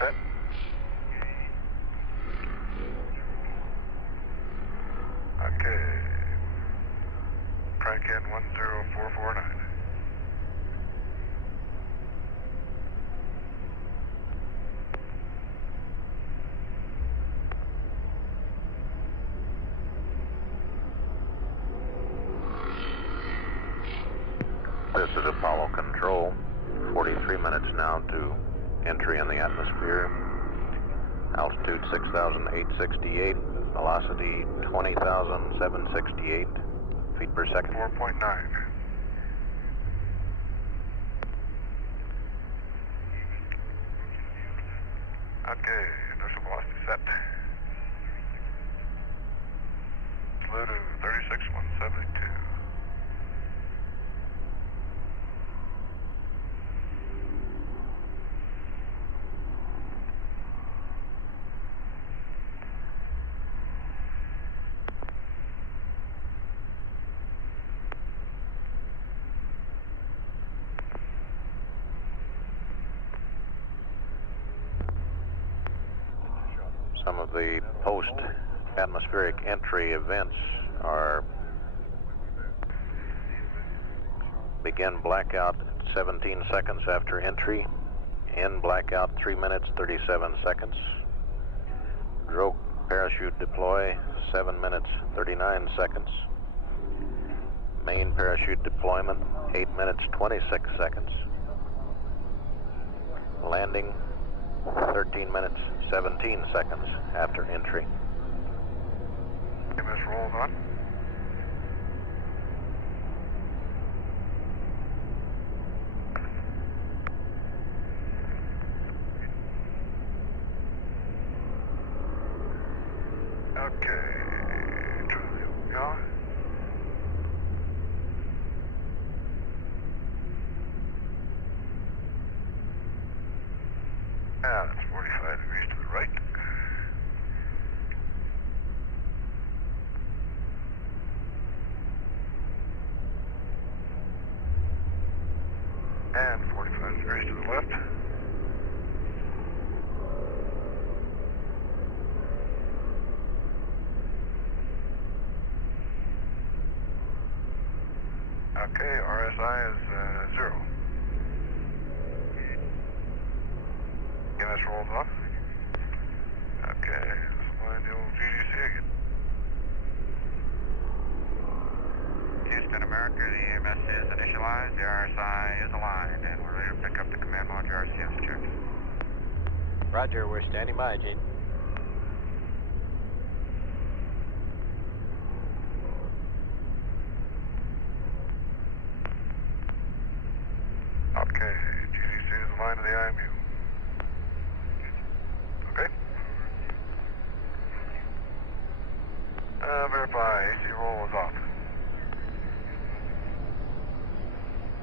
Line set. Okay. Crank in 10449. This is Apollo Control. 43 minutes now to entry in the atmosphere. Altitude 6,868. Velocity 20,768 feet per second. 4.9. Okay, initial velocity set. Slow to 36,172. Some of the post-atmospheric entry events are begin blackout 17 seconds after entry, end blackout 3 minutes 37 seconds, drogue parachute deploy 7 minutes 39 seconds, main parachute deployment 8 minutes 26 seconds, landing 13 minutes 17 seconds after entry. MS rolls on. Okay. Go. Yeah, that's 45 degrees to the right. And 45 degrees to the left. Okay, RSI is 0. EMS rolls off. Okay, let's find the old GDC again. Houston, America, the EMS is initialized, the RSI is aligned, and we're ready to pick up the command module RCS check. Roger, we're standing by, Gene. Okay, GDC is aligned to the IMU. Okay. Verify, AC roll is off.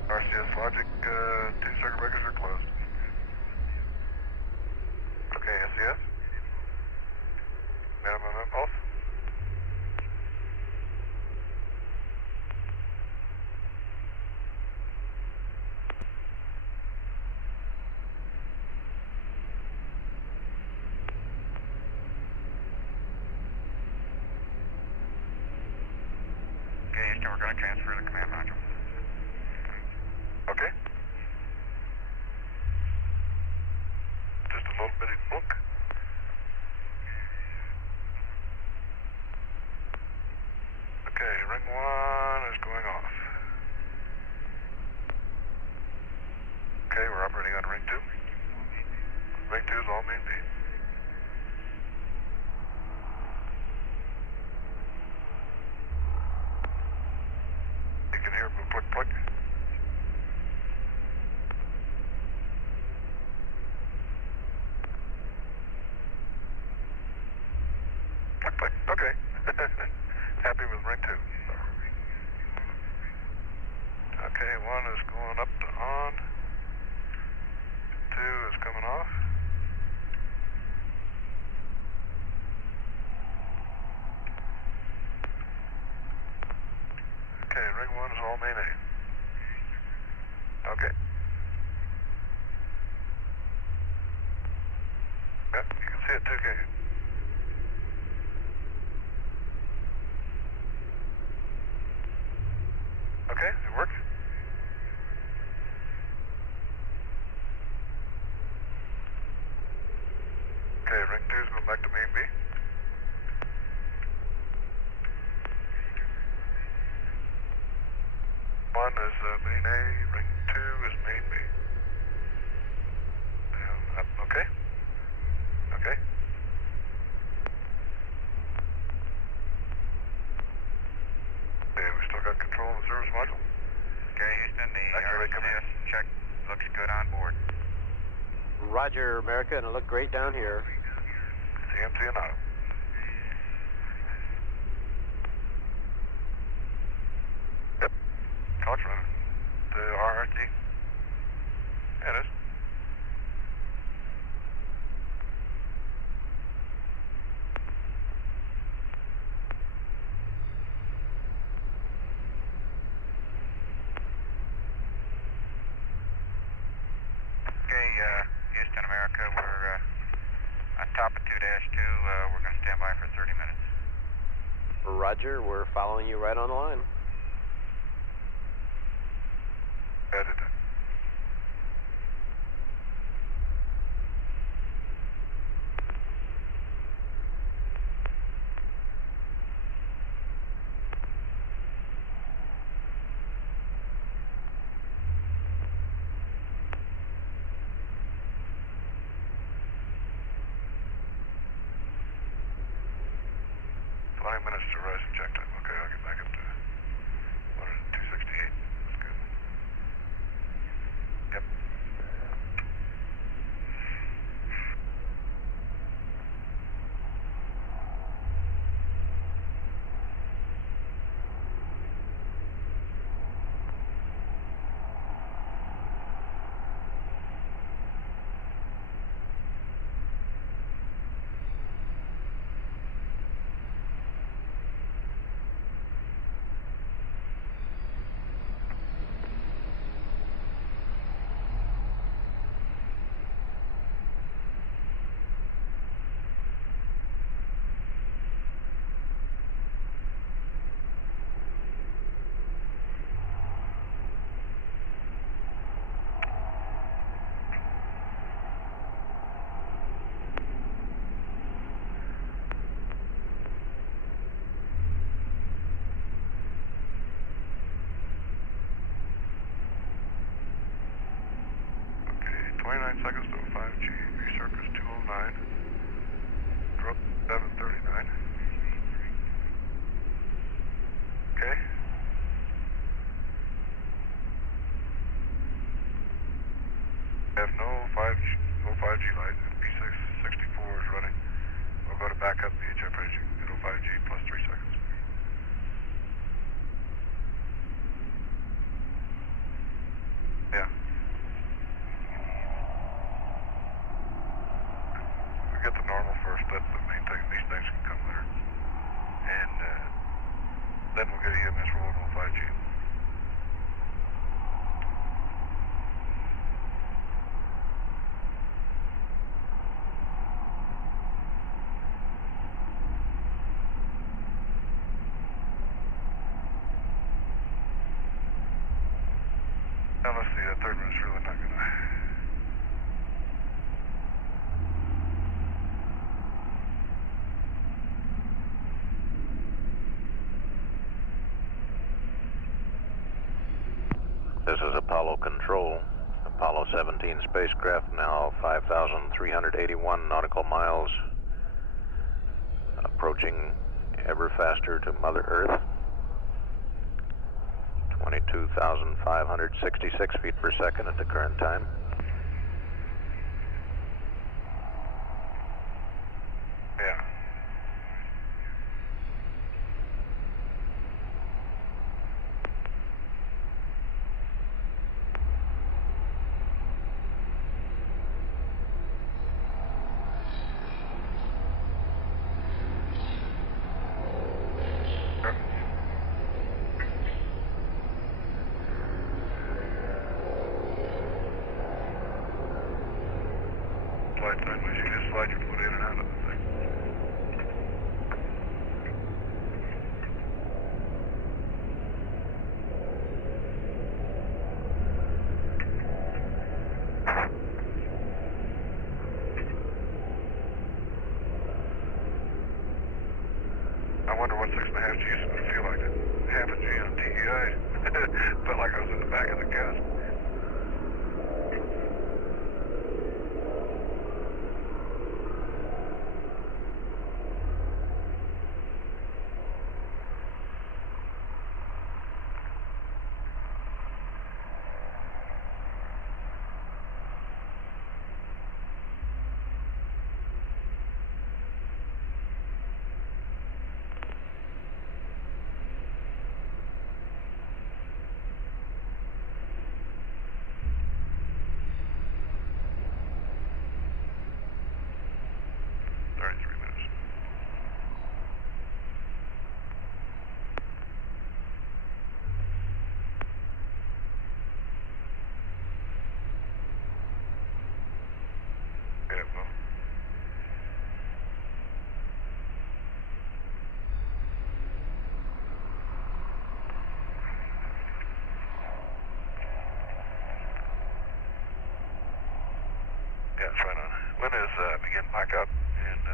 RCS logic, 2 circuit breakers are closed. Okay, SCS. Minimum impulse. Okay, Houston, we're going to transfer the command module. Okay. Just a little bitty book. Okay, ring 1 is going off. Okay, we're operating on ring 2. Ring 2 is all main beam. You can hear click, click. Click, click, okay. Happy with ring 2. Okay, 1 is going up to on. 2 is coming off. Okay, ring 1 is all main A. Okay. Roger, America, and it looked great down here. CMC and auto. Yep. College running. The RRT. Yeah, it is. Okay, Houston, America, we're on top of 2-2. We're going to stand by for 30 minutes. Roger, we're following you right on the line. Edited. Minutes to rise and check time. Okay, I'll get back up to 268. That's good. Yep. Okay, 29 seconds to 5G. Resurface 209. Drop 739. Okay. Have no 5G light. P664 is running. We'll go to backup VHF ranging at 05G plus 3 seconds. Yeah. We get the normal first. That's the main thing. These things can come later. And then we'll get EMS rolling on 5G. Now let's see, that third one's really not gonna. This is Apollo Control. Apollo 17 spacecraft now 5,381 nautical miles, approaching ever faster to Mother Earth. 22,566 feet per second at the current time. Yeah. Slide sideways, you can just slide your foot in and out of the thing. I wonder what 6.5 G is going to feel like. Half a G on TEI. Felt like I was in the back of the gun. When is begin blackout? And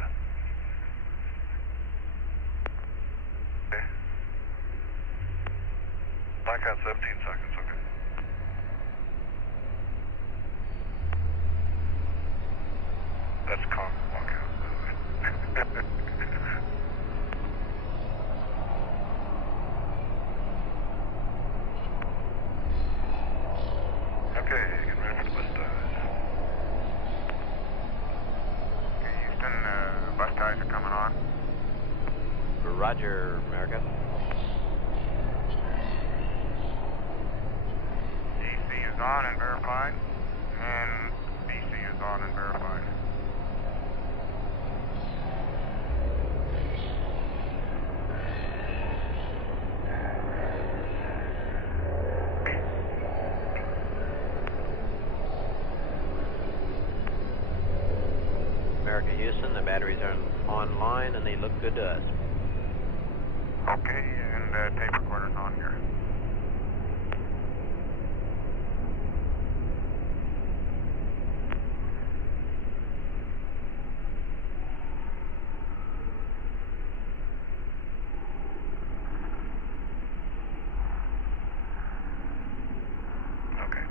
okay. Blackout 17 seconds. Okay. That's calm blackout. Okay, get ready for the bus ties. Okay, Houston, bus ties are coming on. Roger, America. AC is on and verified. And BC is on and verified. America, Houston, the batteries are online and they look good to us. Okay, and tape recorder's on here. Okay.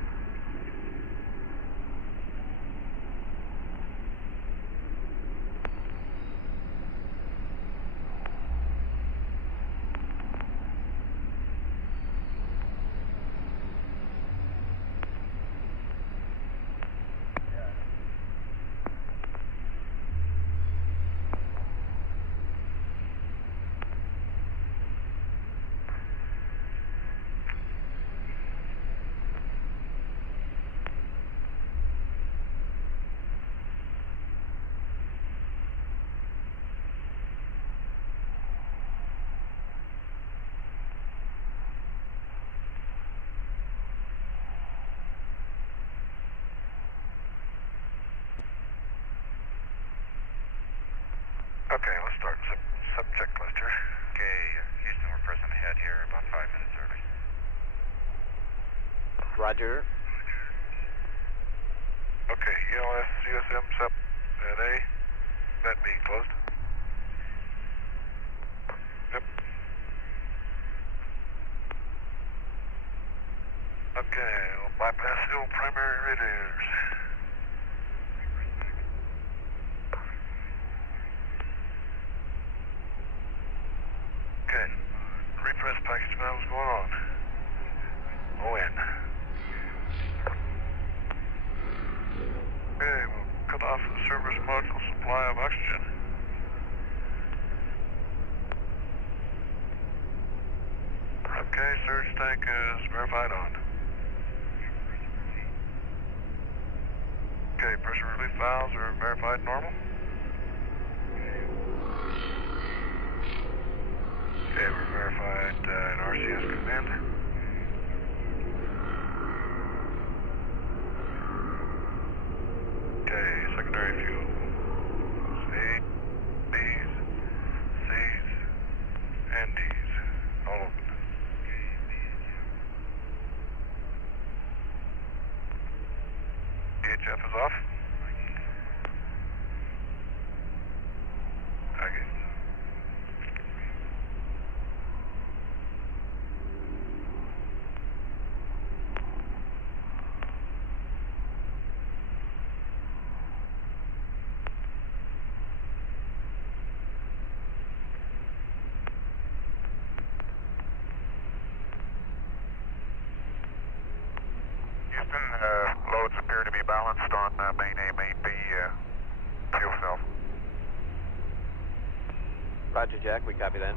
Okay, let's start sub checklist here. Okay, Houston, we're pressing ahead here about 5 minutes early. Roger. Okay, ELS, CSM, SEP, at A, that being closed. Yep. Okay, we'll bypass the old primary radiators. Okay, repress package valves going on. ON. Okay, we'll cut off the service module supply of oxygen. Okay, surge tank is verified on. Okay, pressure relief valves are verified normal. Okay, we're verified in RCS command. Okay, secondary fuel. A, B's, C's, and D's. All open. DHF is off. Okay. Houston, loads appear to be balanced on main A, main B fuel cell. Roger, Jack, we copy that.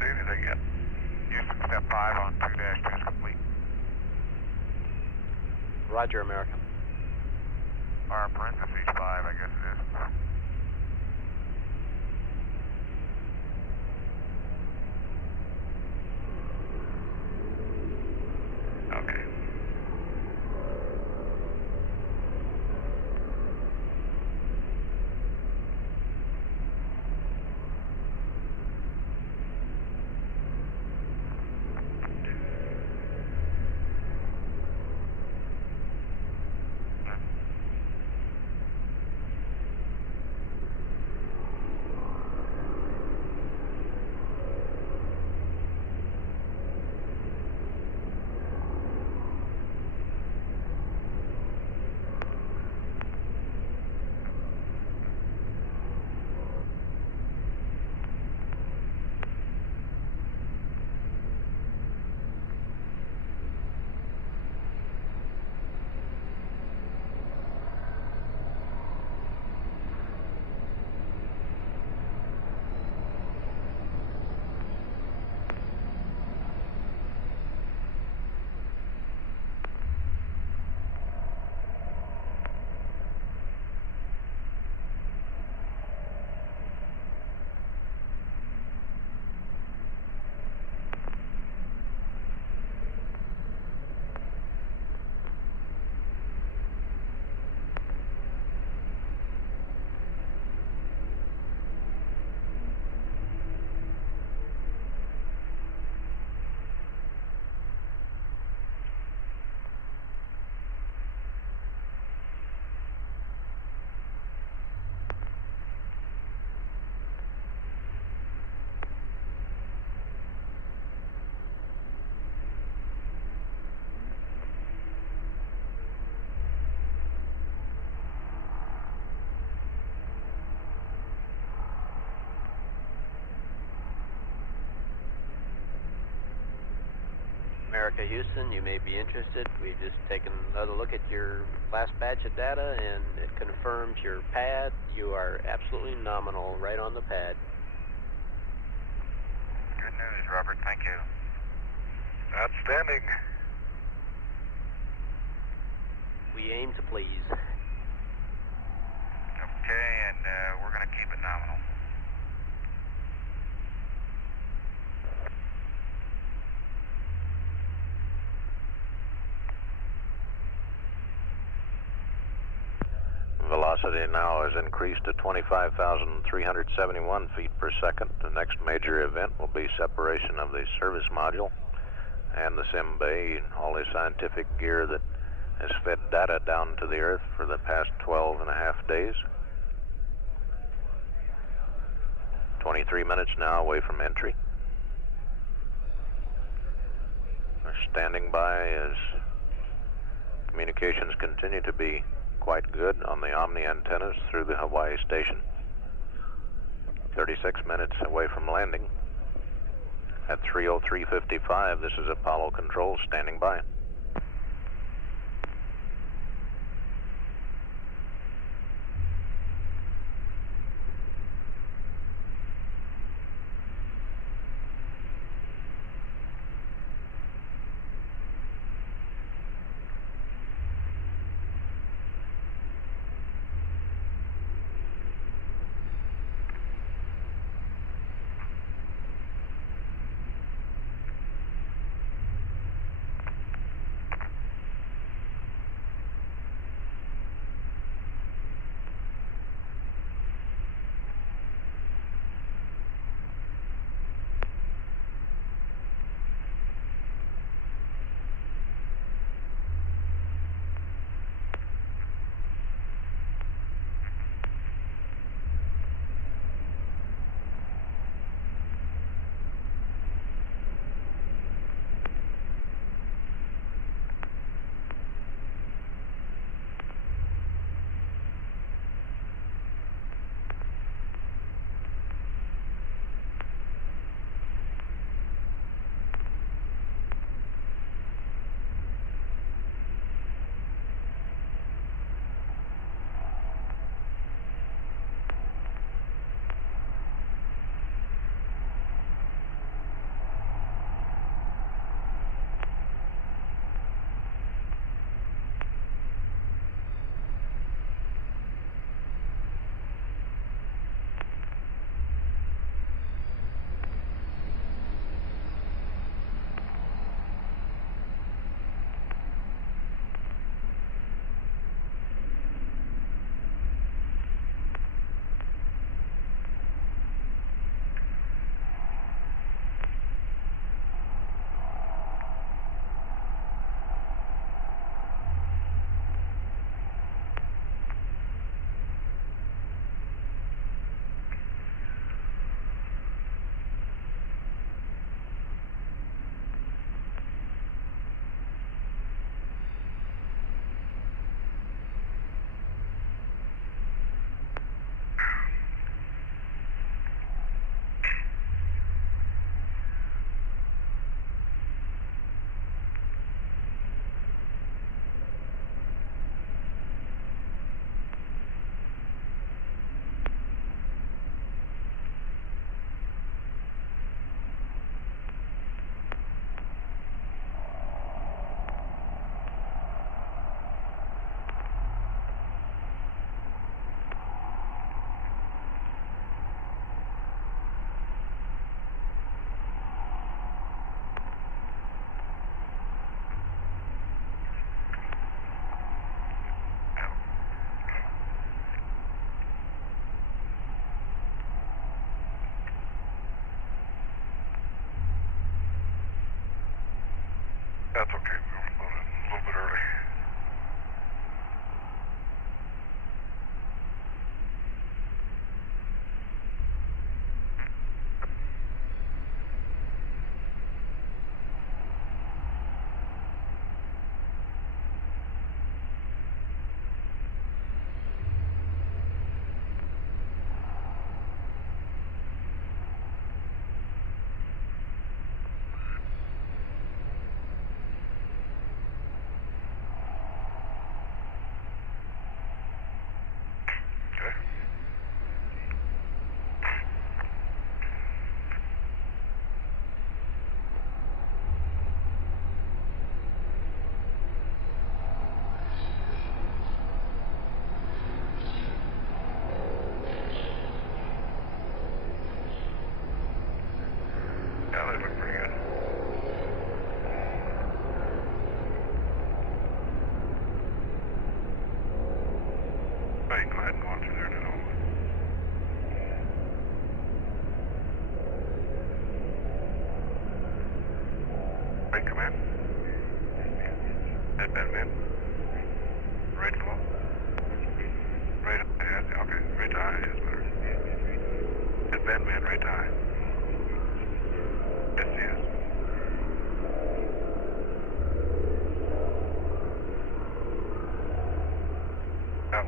see anything yet. Houston, step 5 on 2-2 is complete. Roger, America. Or parentheses 5, I guess it is. Okay. America, Houston, you may be interested. We've just taken another look at your last batch of data, and it confirms your pad. You are absolutely nominal right on the pad. Good news, Robert. Thank you. Outstanding. We aim to please. Okay, and we're going to keep it nominal. Velocity now has increased to 25,371 feet per second. The next major event will be separation of the service module and the sim bay and all the scientific gear that has fed data down to the Earth for the past 12 and a half days. 23 minutes now away from entry. We're standing by as communications continue to be quite good on the Omni antennas through the Hawaii station. 36 minutes away from landing. At 3:03:55, this is Apollo Control standing by.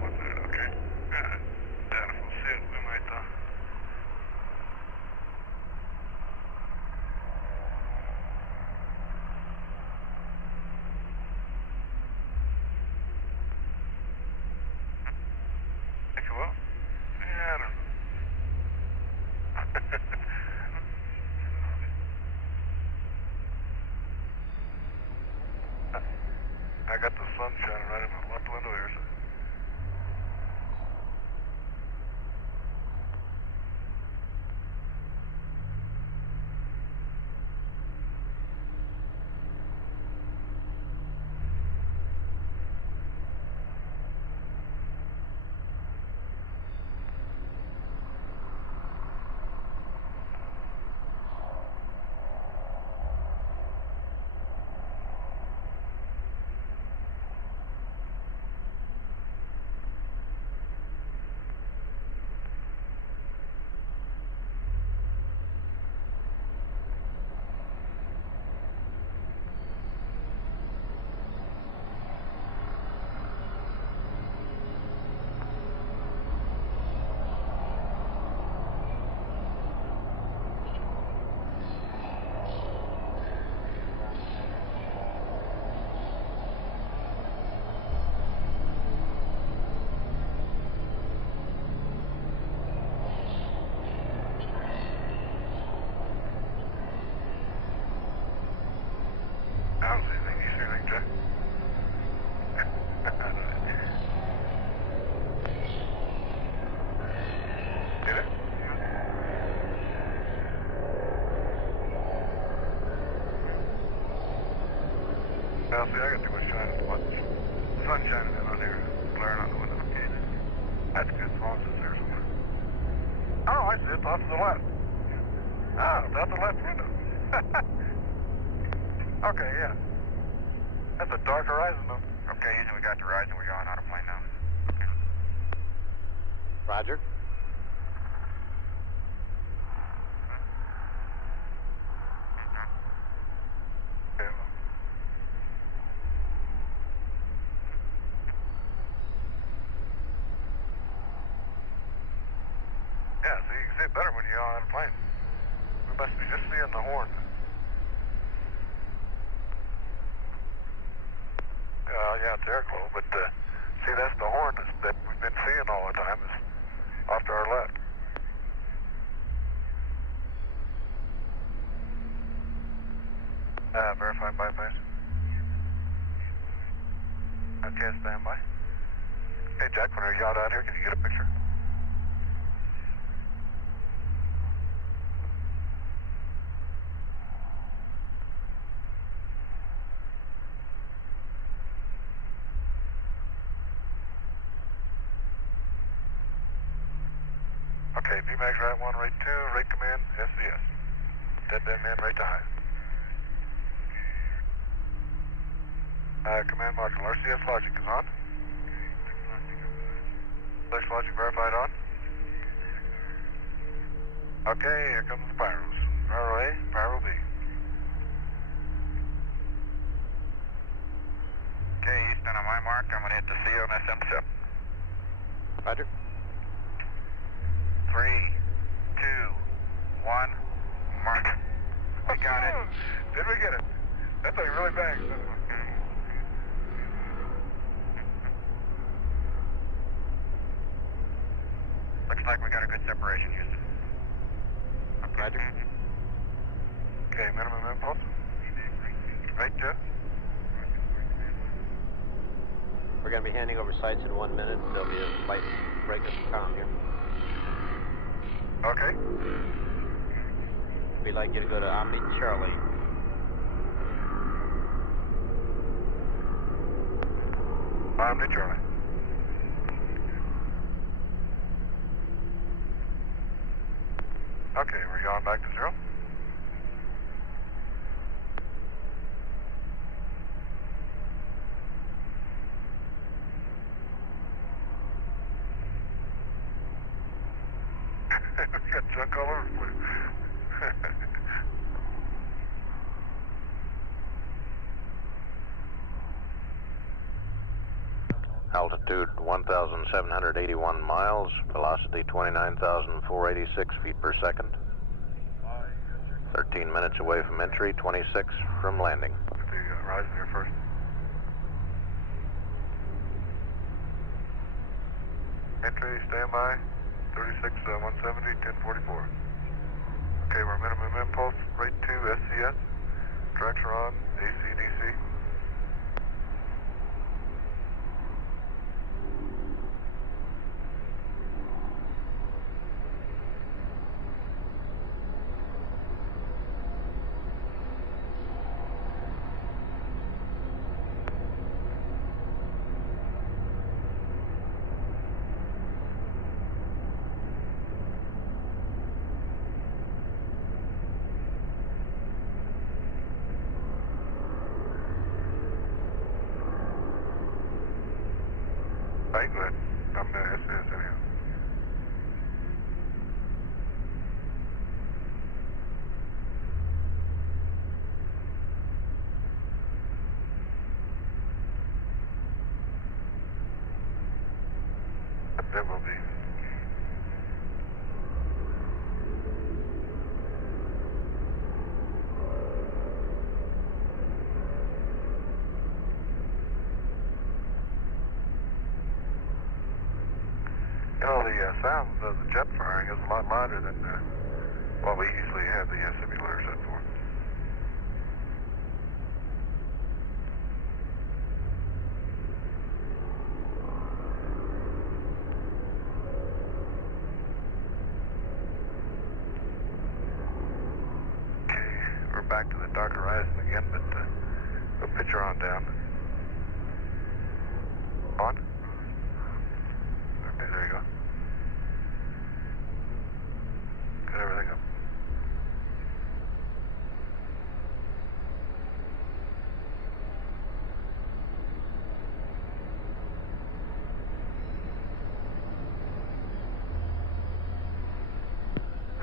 one side, okay? Yeah, data from Sid, we might, think you will? Yeah, I don't know. I got the sun shining right in my left window here, so. I don't see anything. You see anything, Jack? Did it? Now, see, I got too much shining. The sun shining in on here, glaring on the window. That's good, as long as it's there somewhere. Oh, I see it off to the left. Ah, it's out the left window. Okay, yeah. That's a dark horizon, though. Okay, Houston, we got the horizon. We're going on a plane now. Okay. Roger. Okay, well. Yeah, so you can see it better when you're on a plane. We must be just seeing the horn. Yeah, it's airglow, but see, that's the horn that we've been seeing all the time is off to our left. Verify bypass. Okay, stand by. Hey, Jack, when you're yacht out here, can you get a picture? Okay, BMAX right 1, right 2, right command, SCS. Dead man, right to high. Command module, RCS logic is on. Flex logic verified on. Okay, here comes the pyros. Pyro A, Pyro B. Okay, Houston, on my mark, I'm going to hit the C on SM ship. Roger. 3, 2, 1, mark. We got it. Did we get it? That thing really bangs. Looks like we got a good separation, Houston. Roger. Okay, minimum impulse. Right, Jeff? We're going to be handing over sights in 1 minute. There'll be a slight break of sound here. Okay. We'd like you to go to Omni Charlie. Omni Charlie. Okay, we're yawing back to 0. We got junk all over the place. altitude 1,781 miles, velocity 29,486 feet per second. 13 minutes away from entry, 26 from landing. Get the horizon here first. Entry, standby, 36, 170, 1044. Okay, we're minimum impulse, rate 2, SCS. Tracks are on, AC, DC. Right, good. I'm SCS anyhow. That will be. You know, the sound of the jet firing is a lot louder than what we usually have the simulator set for. Okay, we're back to the dark horizon again, but we'll pitch her on down. On? Okay, there you go. Got everything up.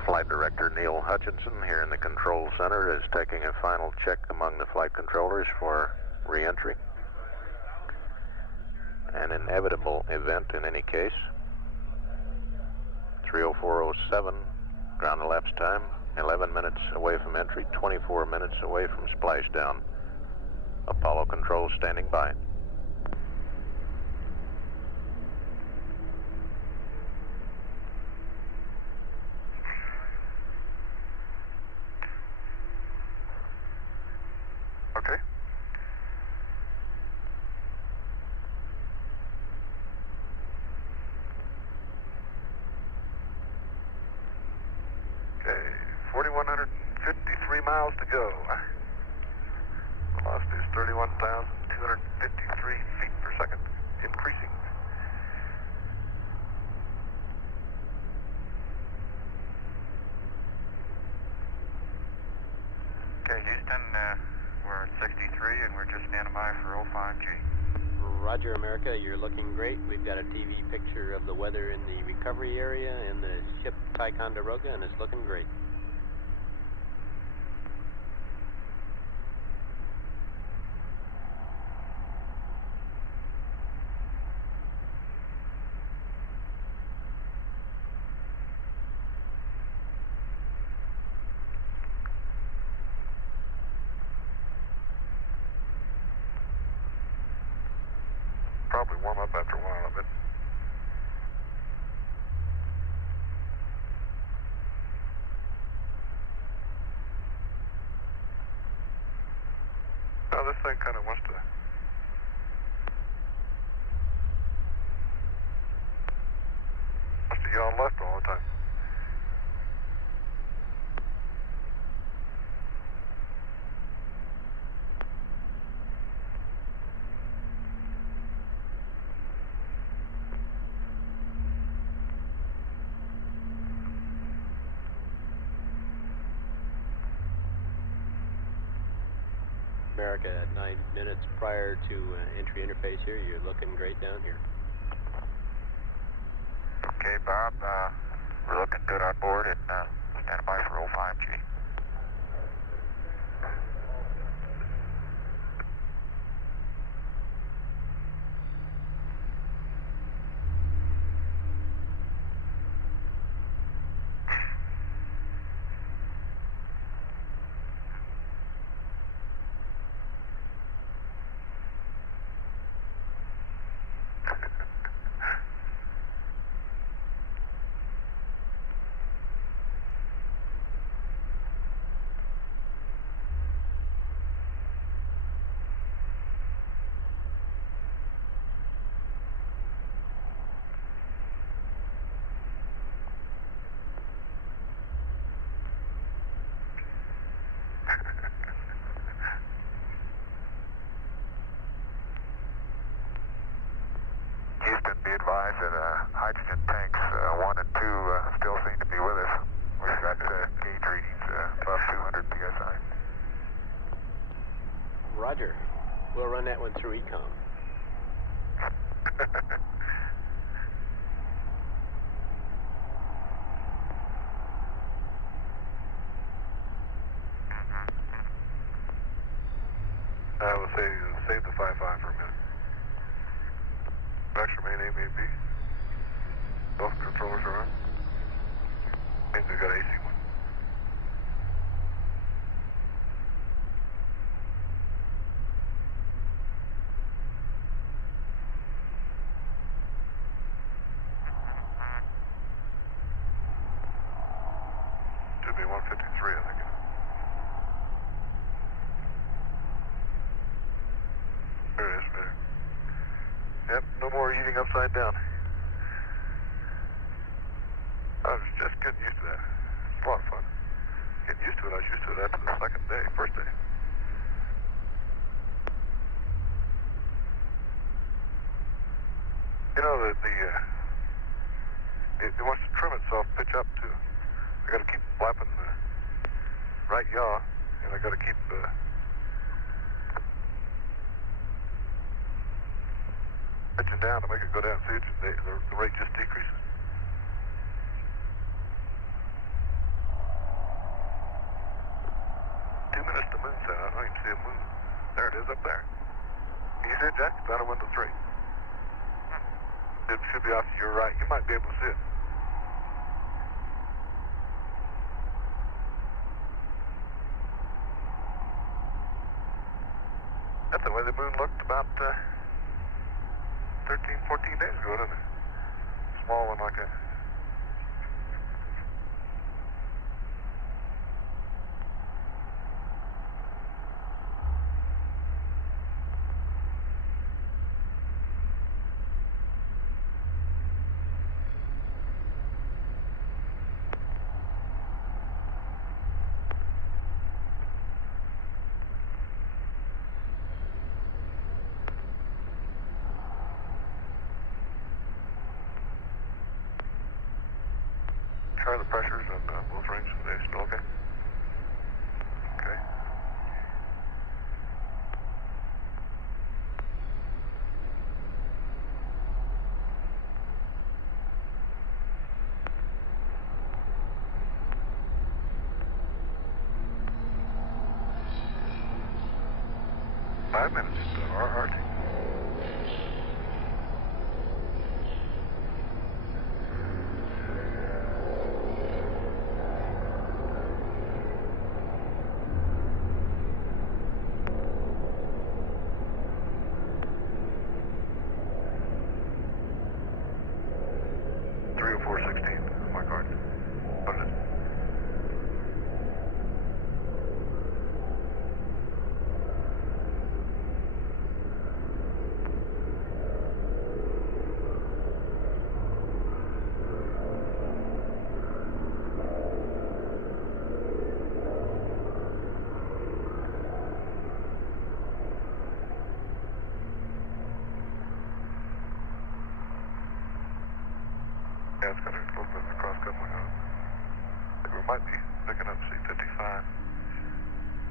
Flight Director Neil Hutchinson here in the control center is taking a final check among the flight controllers for re-entry. An inevitable event in any case. 3:04:07 ground elapsed time, 11 minutes away from entry, 24 minutes away from splashdown. Apollo control standing by. Okay. Okay, 4,153 miles to go. Velocity is 31,253 feet per second, increasing. Okay, Houston, we're at 63 and we're just standing by for 05G. Roger, America, you're looking great. We've got a TV picture of the weather in the recovery area and the ship Ticonderoga, and it's looking great. Probably warm up after a while, I bet. Now this thing kind of wants to yaw left all the time. America, at 9 minutes prior to entry interface here, you're looking great down here. Okay, Bob, we're looking good on board and standing by for 05G. Be advised that hydrogen tanks 1 and 2 still seem to be with us. We've got gauge readings above 200 psi. Roger. We'll run that one through Ecom. I will say, save the 5-5 for a minute. Vector main A, main B. Both controllers are on. And we've got AC one. Should be 153, I think. There it is, better. Yep, no more eating upside down. I was just getting used to that. It's a lot of fun. Getting used to it, I was used to it after the second day, first day. You know, it wants to trim itself, pitch up too. I gotta keep flapping the right yaw, and I gotta keep pitching down to make it go down. See, the rate just decreases. The moon set. I don't even see a moon. There it is up there. Can you see it, Jack? It's out of window 3. It should be off to your right. You might be able to see it. That's the way the moon looked about 13, 14 days ago, didn't it? Small one like that. Try the pressures on both rings. Are they still okay? Okay. Five minutes to RRT. My card. What is it? Yeah, it's got a little bit of a cross coupling on it. I think we might be picking up C55.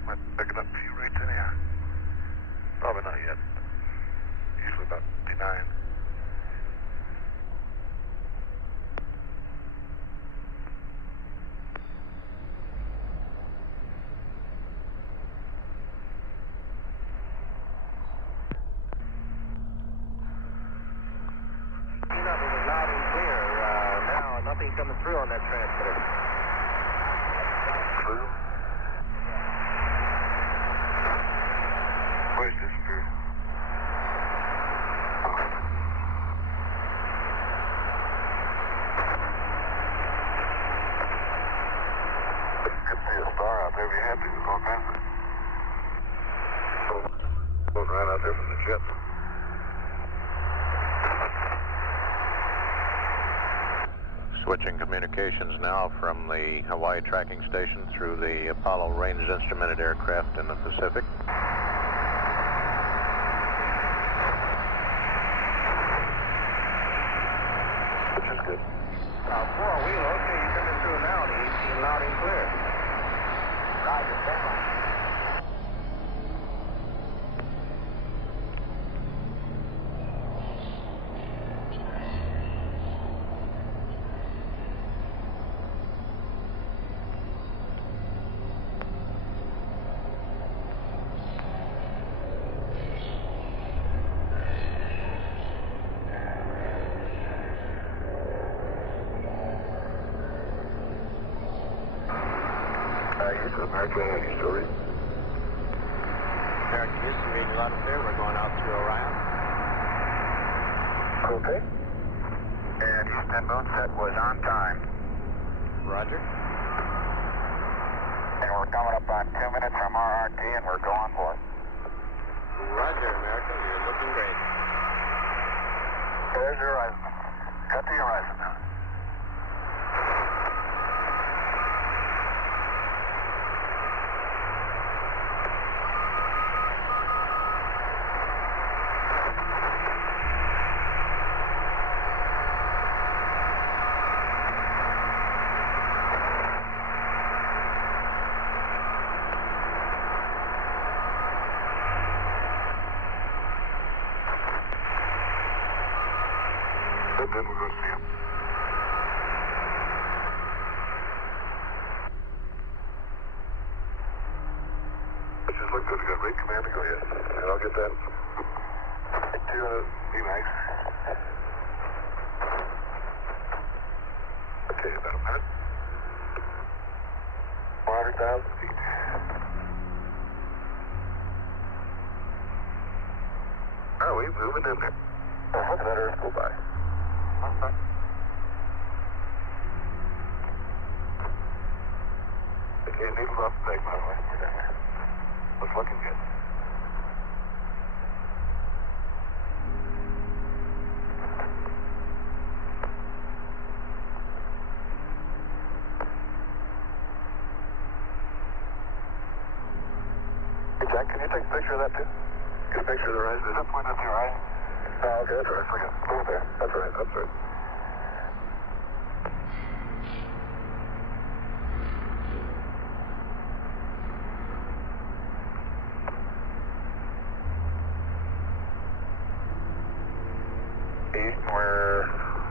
Might be picking up a few rates anyhow. Probably not yet. Usually about 59. Loud and clear. Now, nothing coming through on that transmitter. True. Where's this through? You can see a star out there. Be happy with all kinds of floating right out there from the jet. Switching communications now from the Hawaii tracking station through the Apollo ranged instrumented aircraft in the Pacific. Houston, America, you still read? American Houston, reading loud and clear. We're going out through Orion. Okay. And Houston moonset was on time. Roger. And we're coming up on 2 minutes from RRT and we're going for it. Roger, America. You're looking great. There's your horizon. Cut the horizon now. Then we'll go see him. It just looked good. We got rate command to go, yes. And I'll get that. Be nice. Okay, about a minute. 400,000 feet. Are we moving in there? Oh, look at that Earth go by. Okay, needles off the peg, by the way. We're down there. Looks looking good. Hey, Jack, can you take a picture of that, too? Get a picture of the horizon. Is that pointing at the horizon? Oh, okay, that's all right. So I can move there. That's right, that's right. East, we're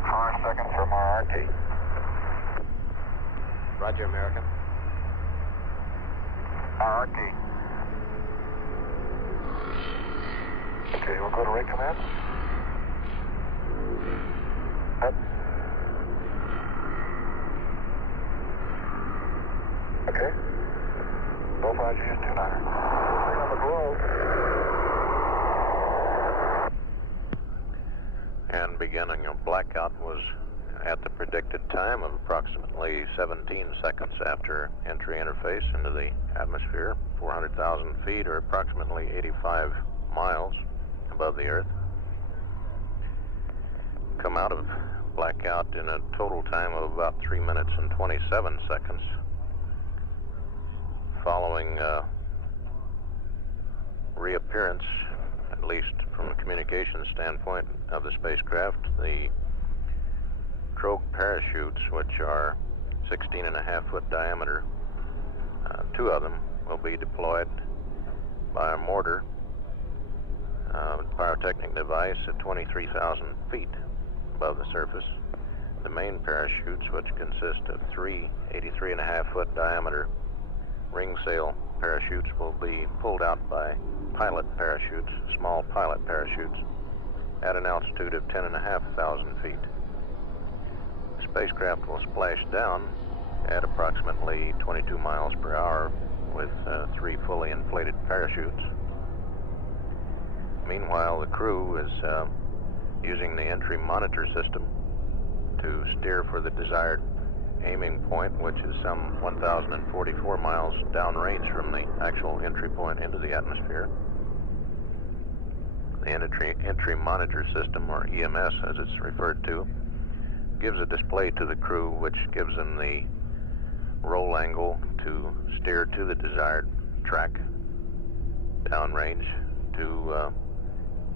5 seconds from our RT. Roger, America. RRT. Okay, we'll go to rate command. Up. Okay. Low 5G is 29. On the globe. And beginning of blackout was at the predicted time of approximately 17 seconds after entry interface into the atmosphere, 400,000 feet or approximately 85 miles above the Earth. Come out of blackout in a total time of about 3 minutes and 27 seconds. Following reappearance, at least from a communication standpoint of the spacecraft, the drogue parachutes, which are 16.5-foot diameter, 2 of them will be deployed by a mortar pyrotechnic device at 23,000 feet above the surface. The main parachutes, which consist of 3 83.5-foot diameter ring sail parachutes, will be pulled out by pilot parachutes, small pilot parachutes, at an altitude of 10,500 feet. The spacecraft will splash down at approximately 22 miles per hour with 3 fully inflated parachutes. Meanwhile, the crew is using the entry monitor system to steer for the desired aiming point, which is some 1,044 miles downrange from the actual entry point into the atmosphere. The entry monitor system, or EMS as it's referred to, gives a display to the crew which gives them the roll angle to steer to the desired track downrange to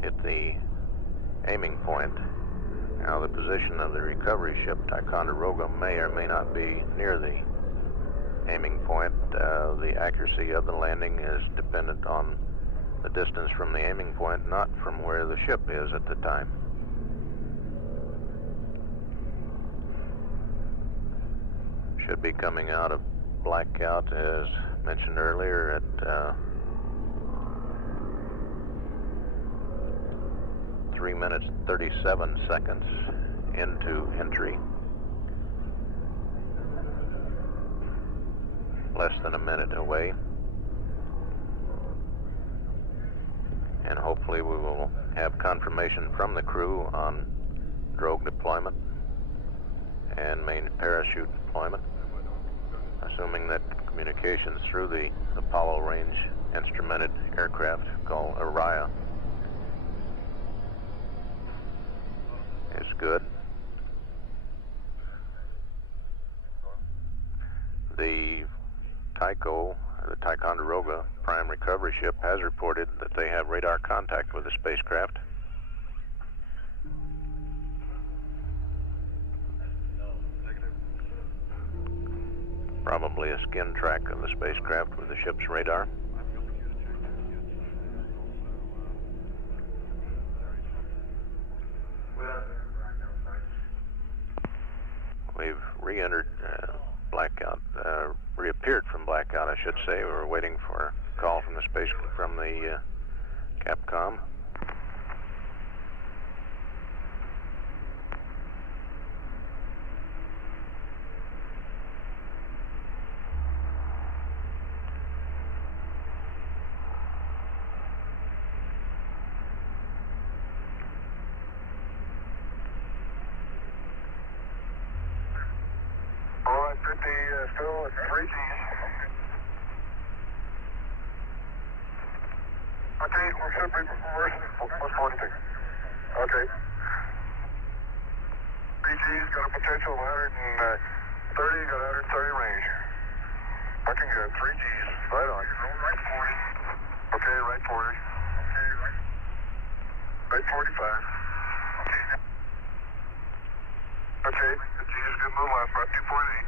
hit the aiming point. Now, the position of the recovery ship Ticonderoga may or may not be near the aiming point. The accuracy of the landing is dependent on the distance from the aiming point, not from where the ship is at the time. Should be coming out of blackout, as mentioned earlier, at 3 minutes 37 seconds into entry. less than a minute away. And hopefully we will have confirmation from the crew on drogue deployment and main parachute deployment, assuming that communications through the Apollo range instrumented aircraft called Araya is good. The Tycho, or the Ticonderoga prime recovery ship, has reported that they have radar contact with the spacecraft. Probably a skin track of the spacecraft with the ship's radar. We've re-entered blackout, reappeared from blackout, I should say. We were waiting for a call from the Capcom. Still at 3 Gs. Okay, we should be reversing 142. Okay. 3 Gs, got a potential of 130, got 130 range. Looking good, 3 Gs, right on. Right 40. Okay, right 40. Okay, right 45. Okay. Okay, the G is getting a little left, about 2.8. Okay.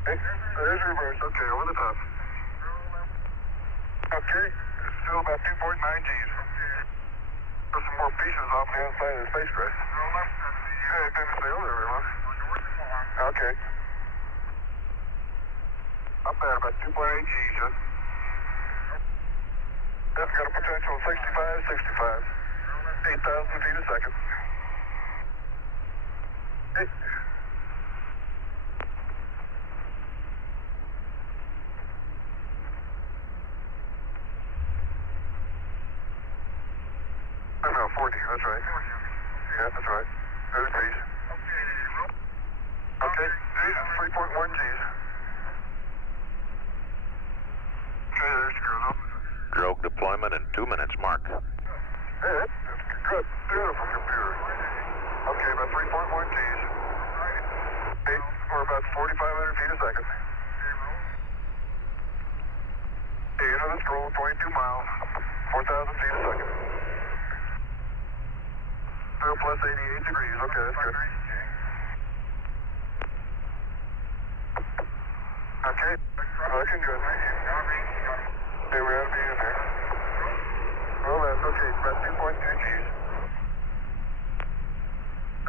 Hey, there's reverse. Okay, over the top. Okay, it's still about 2.9 Gs. There's some more pieces off the inside of the spacecraft. Yeah, it didn't stay over there very long. Okay. Up there, about 2.8 Gs, huh? That's got a potential of 65. 8,000 feet a second. Hey. No, 40, that's right. Yeah, that's right. There's G's. Okay, G's is 3.1 G's. Okay, there's your Drogue deployment in 2 minutes, Mark. Hey, that's good. Beautiful computer. Okay, about 3.1 G's. Hey, we're about 4,500 feet a second. Hey, you know this roll, 22 miles, 4,000 feet a second. Still plus 88 degrees. Okay, that's good. Okay, looking good. Hey, we ought to be in there. Roll left, okay, about 2.2 G's.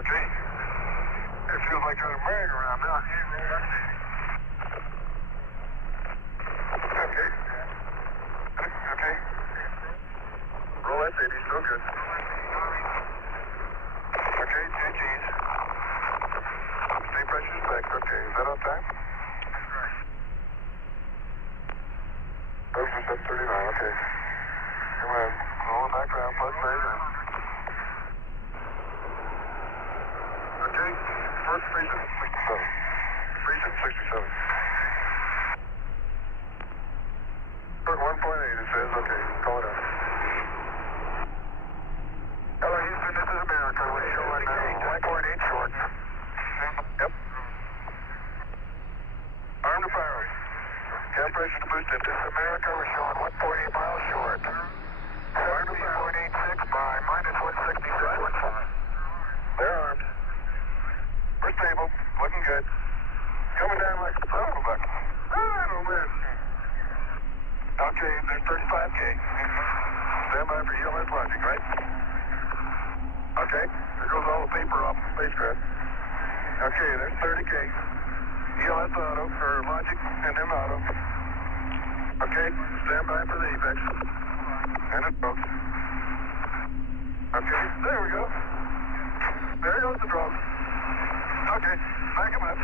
Okay. It feels like you're on a merry-go-round now. Okay. Okay. Roll left, 80, still good. Okay, 2 G's. Stay pressure's back. Okay, is that on time? That's 39, okay. Come on, roll it back around, plus 39. Okay, first freezing, 67. Freezing, 67. 1.8, it says, okay, call it out. Hello, Houston, this is America. We're showing 1.8 short. Yep. Arm to fire. Cap pressure to boost it. This is America. We're showing 1.8 miles short. 1.86 by minus 166.5. They're armed. We're stable. Looking good. Coming down like a son of a buck. Oh, man. Okay, there's 35K. Stand by for ELS launching, right? Okay, there goes all the paper off the spacecraft. Okay, there's 30K. ELS auto, or logic, and then auto. Okay, stand by for the apex. And it broke. Okay, there we go. There goes the drone. Okay, back him up.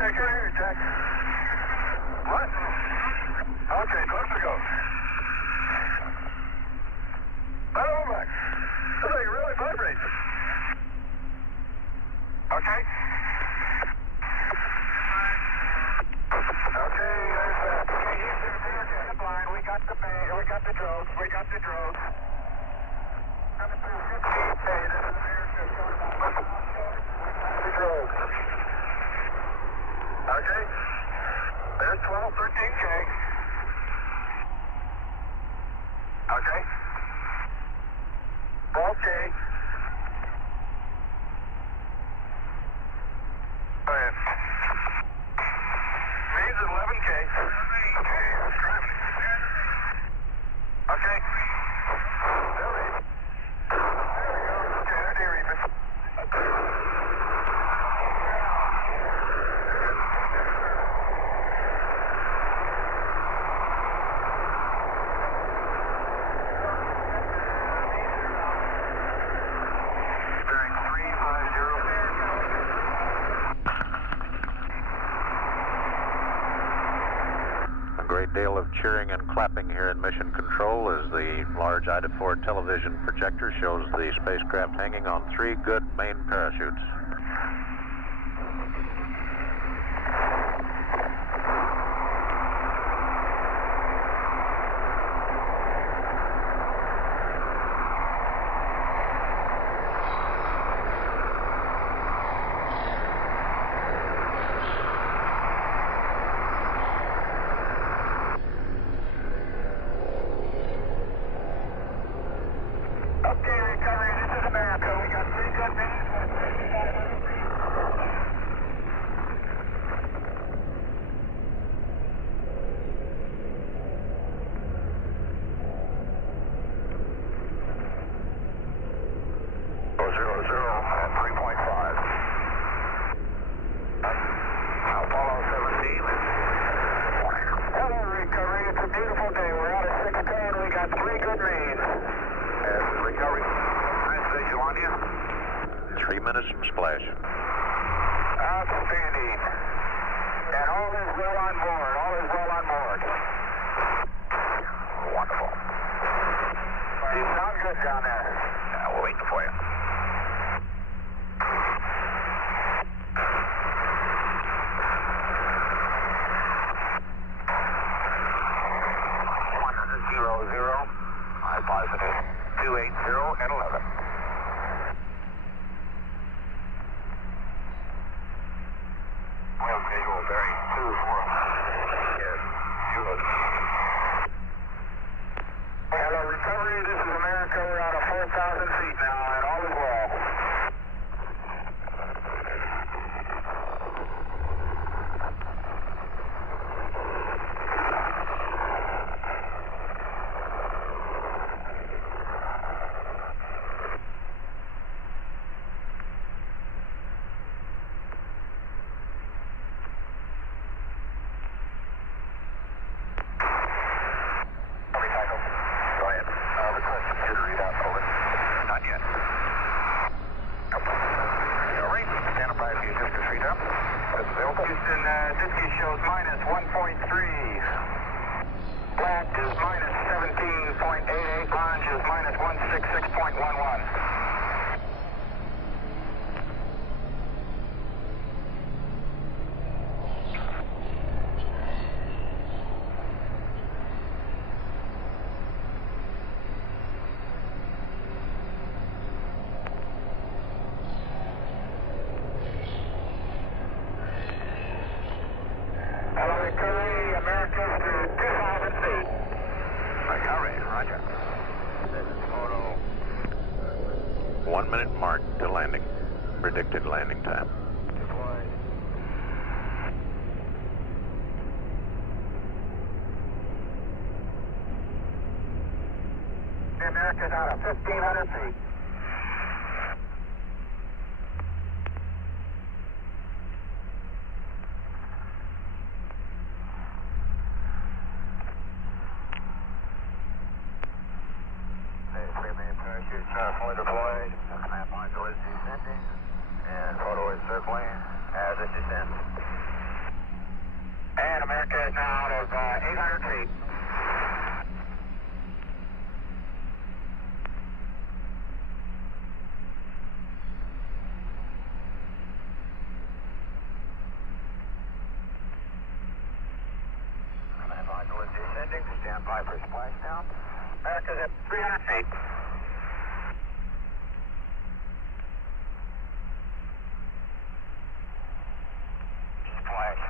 I can't hear you, Jack. What? Okay, close to go. Hello, Max. This thing really vibrates. Okay. Okay, there's that. We got the bay, we got the drones, we got the drones. Coming through 15K, this is America. The drones. Okay. There's 12, 13K. Okay. 12K. Go ahead. Means 11K. Okay, it's driving. Okay. There we go. Okay, they're dereaping. Bearing 350. A great deal of cheering and clapping here in Mission Control as the large Ida-4 television projector shows the spacecraft hanging on 3 good main parachutes. Okay, recovery, this is America. We got 3 good minutes. At 3.5. Apollo 17. Hello, recovery. It's a beautiful day. We're out of 610. We got 3 good mains. Recovery. Nice visual on you. 3 minutes from splash. Outstanding. And all is well on board. All is well on board. Wonderful. You sound good down there. We're waiting for you. Positive 280 and 11. Well, visual bearing 2 for us. Yes, good. Hello, recovery. This is America. We're out of 4,000 feet now, and all is well. Houston, Disky shows minus 1.3. Flat is minus 17.88. Launch is minus 166.11. America's to 2,000 feet. Recovery, roger. This is photo. 1 minute mark to landing. Predicted landing time. Deployed. The America's out of 1,500 feet. Fully deployed. Command module is descending, and photo is circling as it descends. And America is now out of 800 feet. Command module is descending. Stand by for splashdown. America's at 300 feet. Splash.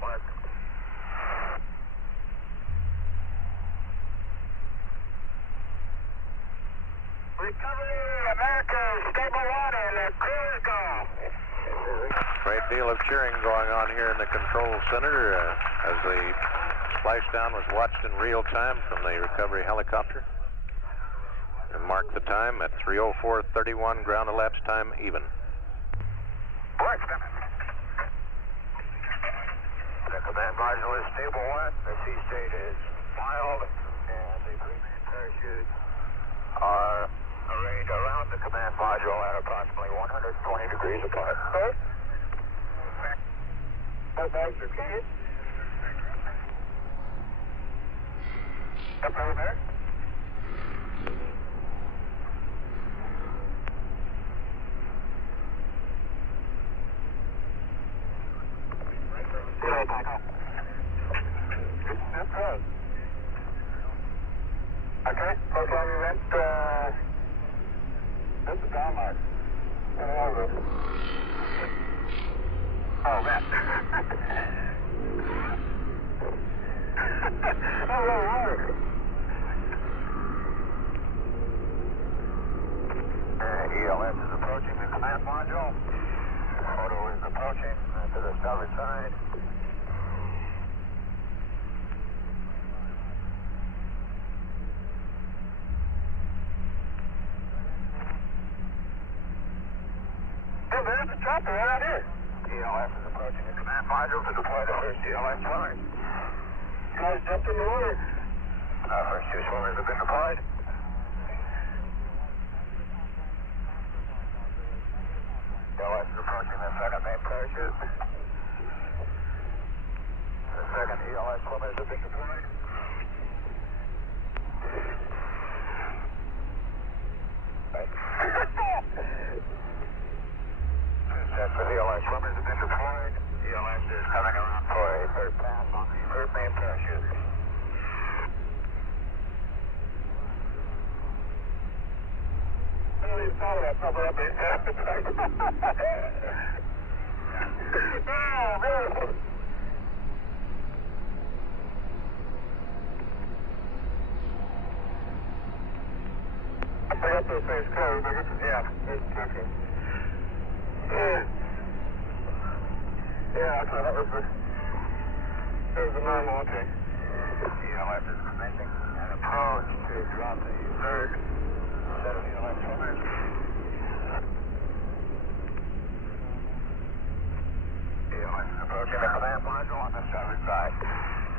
What? Recovery, America, stable one, and the crew is gone. Great deal of cheering going on here in the control center as the splashdown was watched in real time from the recovery helicopter. And mark the time at 3:04:31, ground elapsed time even. Board coming. The command module is stable one, the sea state is mild, and the three-man parachutes are arrayed around the command module at approximately 120 degrees apart. Both bags are cleared. Up over there. Okay, program event, this is download. Oh, man. ELS is approaching the command module. Photo is approaching to the starboard side. Hey, there's the chopper right out here. ELS is approaching the command module to deploy the first ELS swimmers. Guys jumped in the water. First two swimmers have been deployed. ELS is approaching the second main parachute. The second ELS swimmers have been deployed. Sets for the ELS swimmers have been deployed. ELS is coming around for a third pass on the third main parachute. I don't even thought of that probably up there. Oh, man. I forgot those things closed, but yeah, there's the picture. Yeah, so that was the normal, okay. ELS is commencing an approach to drop the third set of ELS swimmers. ELS is approaching the command module on the starboard side.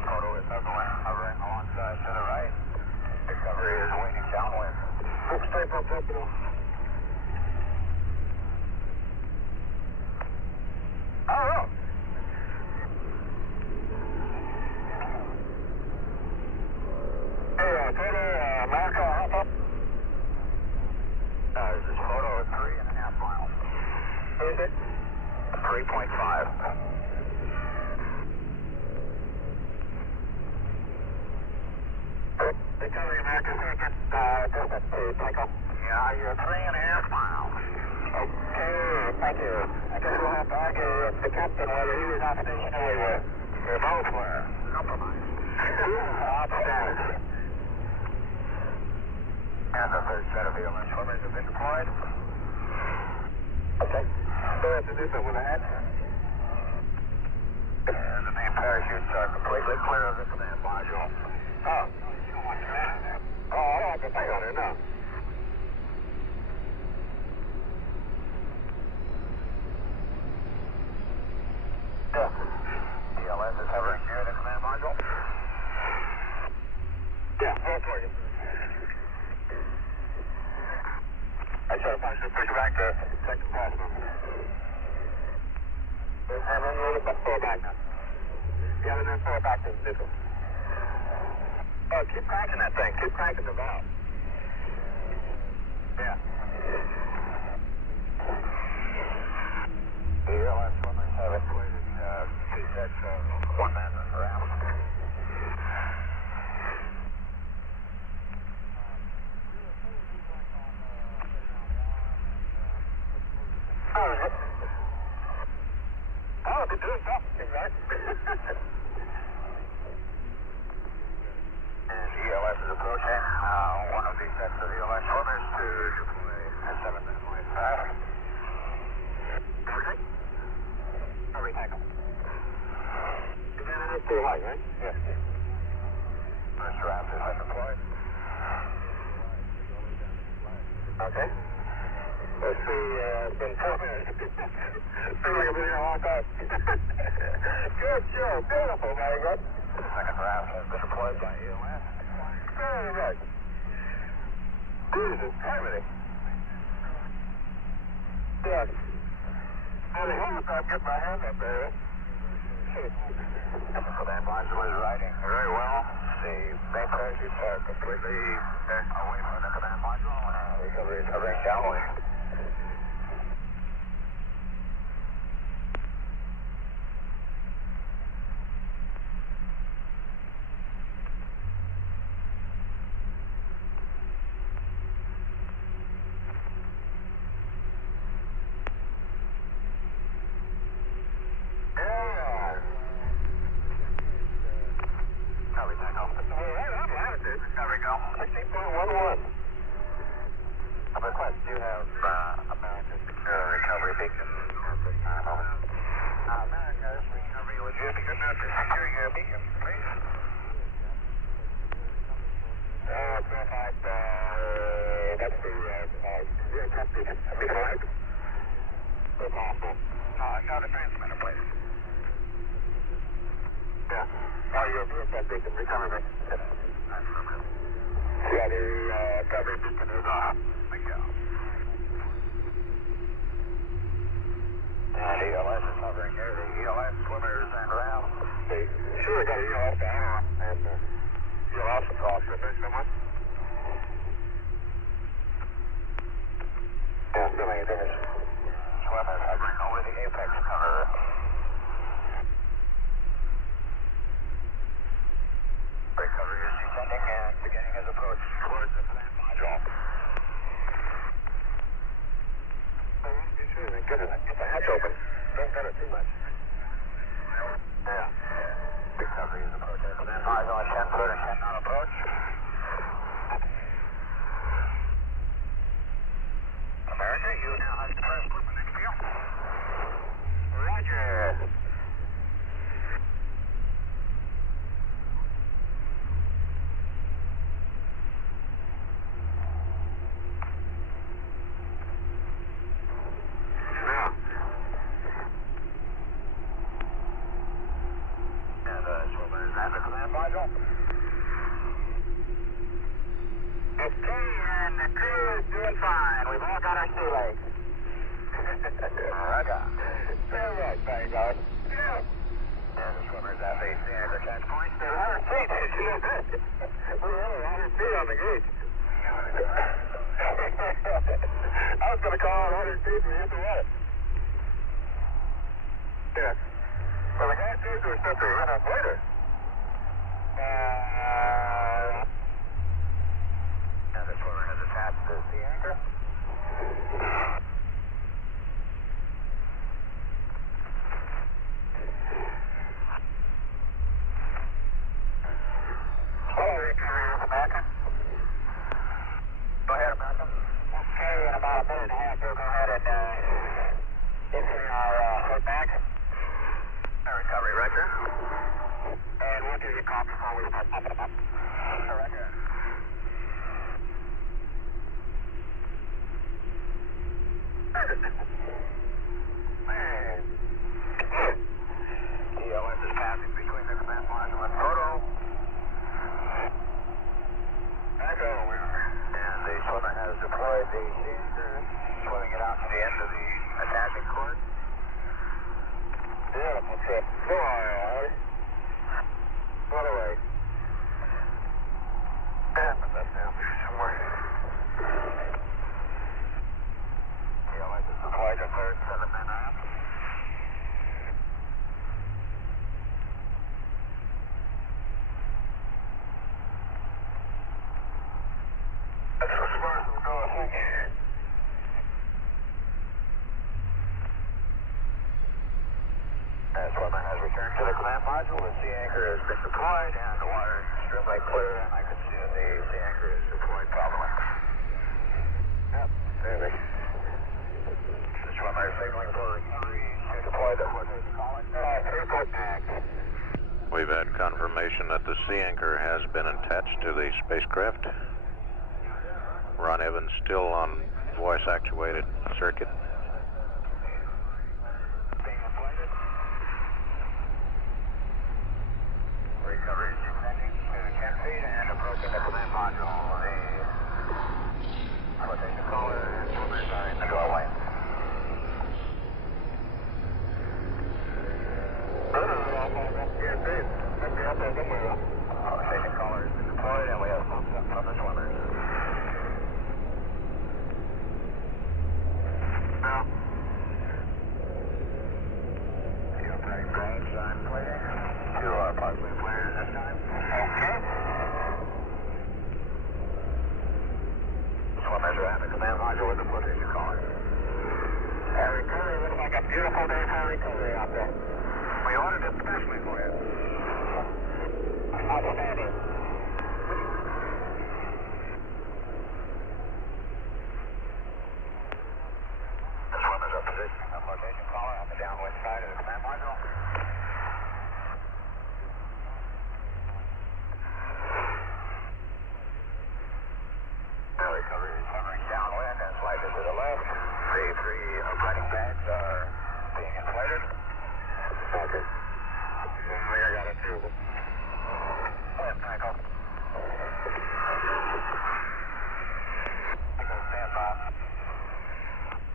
Photo is hovering alongside to the right. Recovery is waiting downwind. Stay pumped up now. Oh, hey, Toto, America, hop up. This is photo of 3.5 miles. Is it? 3.5. Recovery America, distance to takeoff. Yeah, you're 3.5 miles. Okay, thank you. I guess we'll have to argue with the captain whether he was not stationary with. We both were. Compromised. Outstanding. And the third set of ELS swimmers have been deployed. Okay. So we have to do something with the hat. And the main parachutes are completely clear of the command module. Oh. Oh, I don't have to think on it, no. ELS is hovering near the command module. Yeah, all for you. I try to punch the push back to take the pass now. I'm unloaded, but fall back now. Yeah, and then pull it back to the neutral. Oh, keep cranking that thing. Keep cranking the valve. Yeah. The ELS swimmers have inflated C6 one man around. Oh, they're doing something, right? And ELS is approaching. One of the sets of ELS swimmers to deploy at 7 minutes late. Okay. Hurry, tackle. That's too high, right? Yes. First draft has been deployed. Okay. Let's see, it's been 4 minutes. Feel like I've been here a long time. Good show. Beautiful, very good. Second draft has been deployed by ELS. Very good. Jesus, everything. Yes. And the helmet, get my hand up there. So that module is riding very well. The main parachutes are completely away from the command module, and recovery is hovering downwind. There we go. 16.11. A request. Do you have America's secure recovery beacon at this time? America's recovery, would you be good enough to secure your beacon, please? That's the real top beacon. Behind? It's awful. Got a transmitter, please. Yeah. Your real top beacon, recovery beacon. Yes. Yeah, the recovery beacon is off. Thank you. And ELS is hovering here. The ELS swimmers and around. Sure, got ELS down. And ELS across the fish someone. Yeah, feeling it is. Swimmers hovering over the apex cover. Recovery is descending and beginning his approach towards the command module. Be sure to get the hatch open. Don't cut it too much. Yeah. Recovery is approaching the command module. 10 foot and 10 knot approach. America, you now have the first equipment next to you. Roger. Okay, and the crew is doing fine. We've all got our sea legs. Roger. Very right, very good. Yeah. And the swimmers have the anchor catch point. They're 100 feet. We're only 100 feet on the gate. I was going to call it 100 feet and hit the water. Yeah. Well, the guy seems to have set the run up later. And the swimmer has attached the sea anchor. Hello, recovery, America. Go ahead, America. Okay, in about a minute and a half, we'll go ahead and issue our hood back. Recovery, Roger. And we'll give you a call before we start popping them up. Roger. Man. ELS is passing between the command module and photo. Echo. And the swimmer has deployed the anchor, swimming it out to the end of the attaching cord. Beautiful trip. Go on, By the way. That's down there somewhere. Yeah, like this is like a third 7 and a half. That's as far as we go, I think. Swimmer has returned to the command module. The sea anchor has been deployed, and the water is extremely clear, and I can see that the sea anchor is deployed properly. Yep, there they. The swimmer is signaling for recovery to deploy the footage. Throughput act. We've had confirmation that the sea anchor has been attached to the spacecraft. Ron Evans still on voice-actuated circuit. Recovery is descending to 10 feet and approaching the command module. The flotation caller and swimmers are in the doorway. Flotation caller has been deployed and we have thumbs up from the swimmers. Now, the operating bags are clear. Two are partially flared this time. Okay. Swimmers are at the command module with the flotation caller. Harry Curry, looks like a beautiful day for Harry Curry out there. We ordered it specially for you. Outstanding. The swimmers are positioning the flotation caller on the downwind side of the command module. Now recovery is hovering downwind and slightly to the left. The three operating bags are being inflated. Okay. We got it too. Wind cycle. Stand by.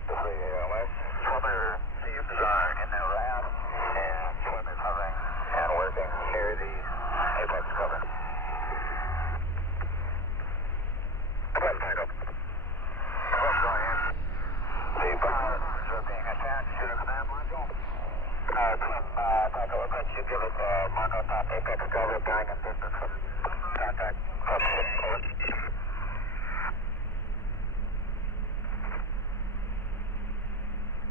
The three ALS. Swimmer seams are in their raft and swimmers hovering and working near the apex cover. Wind cycle. The power are being attached to the command module. Michael, could you give us a mark-up on apex cover bearing and distance from contact?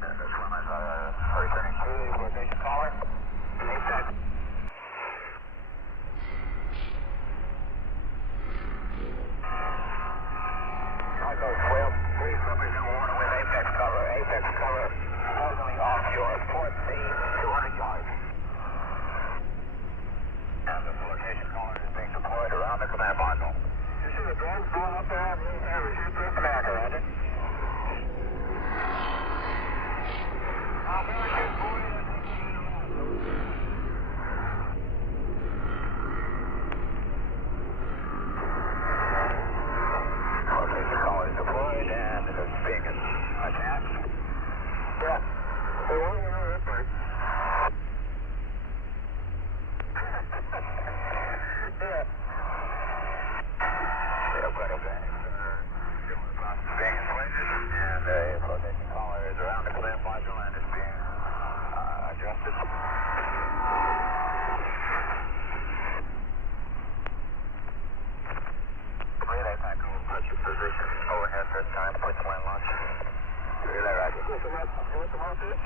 And the swimmers are returning to the flotation caller. Apex. Michael, 12. Three swimmers in water with apex cover. Apex cover supposedly off your port sea, 200 yards. And the flotation caller is being deployed around the command module. You see the drones blowing up there? America, Roger. Flotation caller is deployed and it's being attached. Yeah. Hey, what do we know this way? Yeah. The operating bags are still in the process of being inflated, and the flotation caller is around the command module and is being adjusted. Relay back over pressure position overhead this time, point to land launch. Relay Roger. What's the mark is?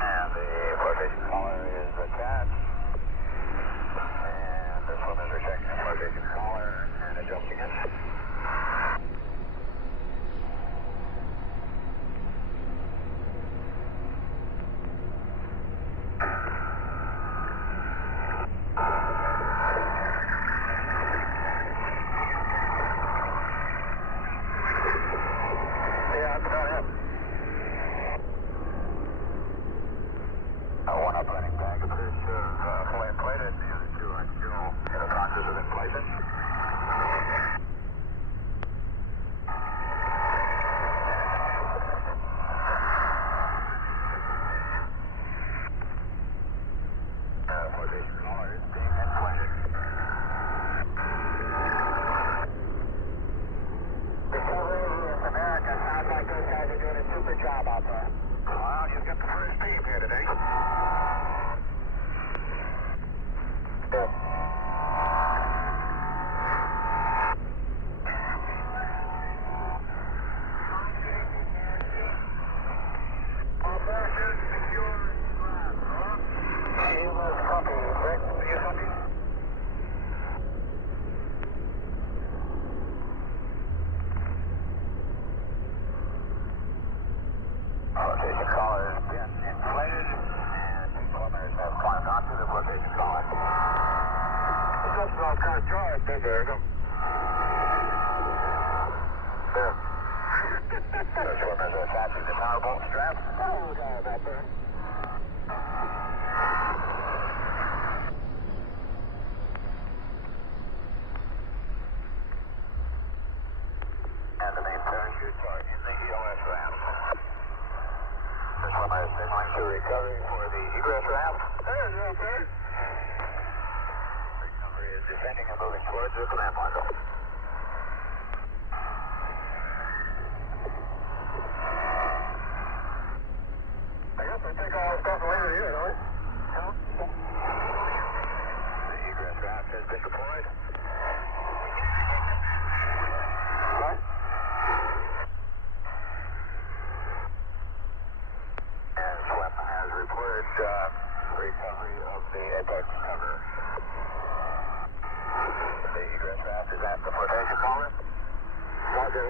And the flotation caller is attached. Flotation caller is being inflated. Recovery of America. Sounds like those guys are doing a super job out there. Well, you've got the first team here today. Good. Flotation collar has been inflated, and two swimmers have climbed onto the flotation collar. This doesn't sound kind of dry, does it? There. The swimmers are attaching the power bolt strap. Oh, God, back there. And the main parachutes are in the ELS raft. The swimmer is signaling to recovery for the egress raft. There, you're okay. Recovery is descending and moving towards the command module. I guess we take all the stuff later here, don't we? The egress raft has been deployed. What? And SWIM has reported recovery of the apex cover. The egress raft is at the flotation collar. Roger.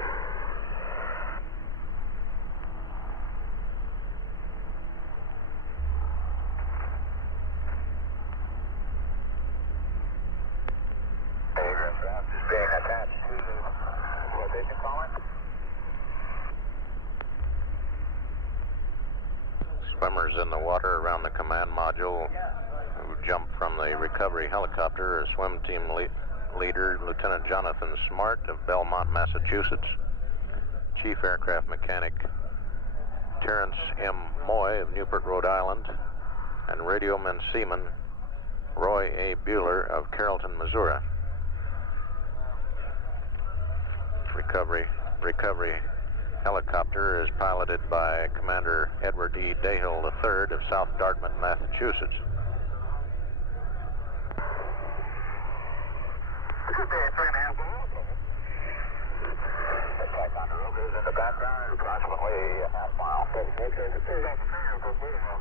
The egress raft is being attached to the flotation collar. Swimmers in the water around the command module who jumped from the recovery helicopter are swim team leader Lieutenant Jonathan Smart of Belmont, Massachusetts, Chief Aircraft Mechanic Terrence M. Moy of Newport, Rhode Island, and radioman seaman Roy A. Bueller of Carrollton, Missouri. Recovery helicopter is piloted by Commander Edward E. Dahill III of South Dartmouth, Massachusetts. Good day, 3.5 miles. The Ticonderoga is in the background at approximately a half mile. Okay, turn off the fan for a while.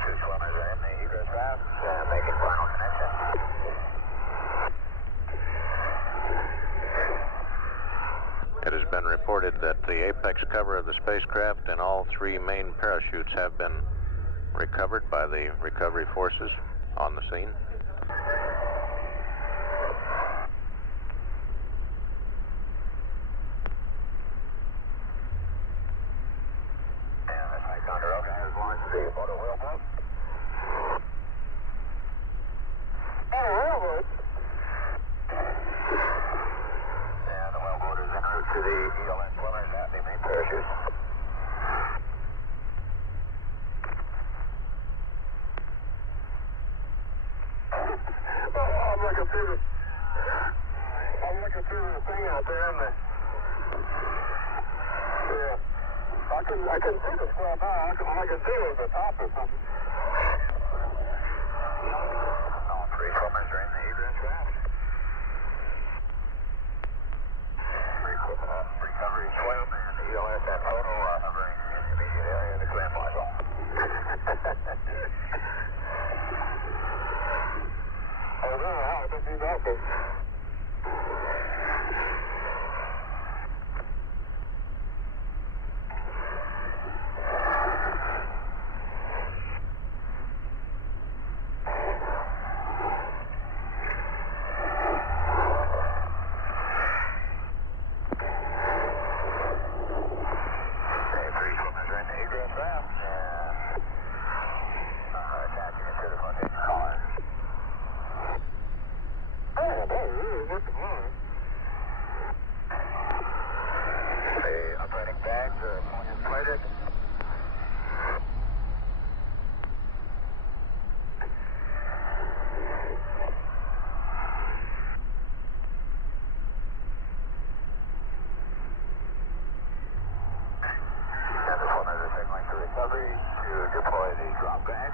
Two swimmers are in the egress raft and making final connection. It has been reported that the apex cover of the spacecraft and all three main parachutes have been recovered by the recovery forces on the scene. And the Ticonderoga has launched the auto wheelboat. Auto wheelboat? And the wheelboat is en route to the ELS swimmers at the main parachute. I'm looking through the thing out there and the... Yeah. I couldn't see the square bar. All I could see was the top or something. All three swimmers are in the egress raft. Recovery swim and the ELS and total are hovering in the immediate area of the command module. I don't know how I can see that, but... drop bag.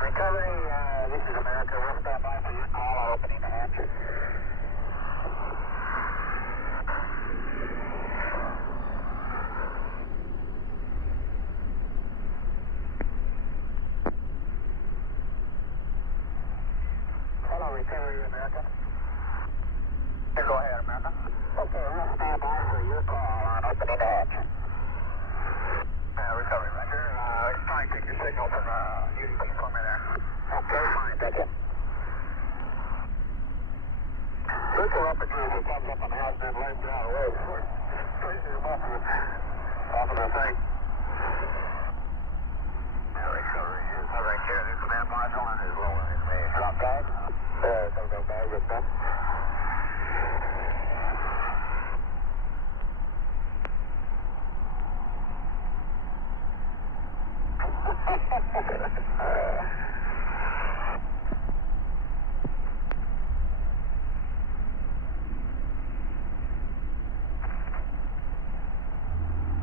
Recovery, this is America. We'll stand by for your call opening the hatch. Hello, Recovery, America. Here, go ahead, America. Okay, we'll stand by for your call on opening the hatch. Recovery, Roger. Try to take your signal from UDP for me there. Okay, fine, thank you. This opportunity comes up and has been laid down away for tracing him off of the thing. Recovery is right here. The command module and is lowering the drop bag. Don't go bag with that.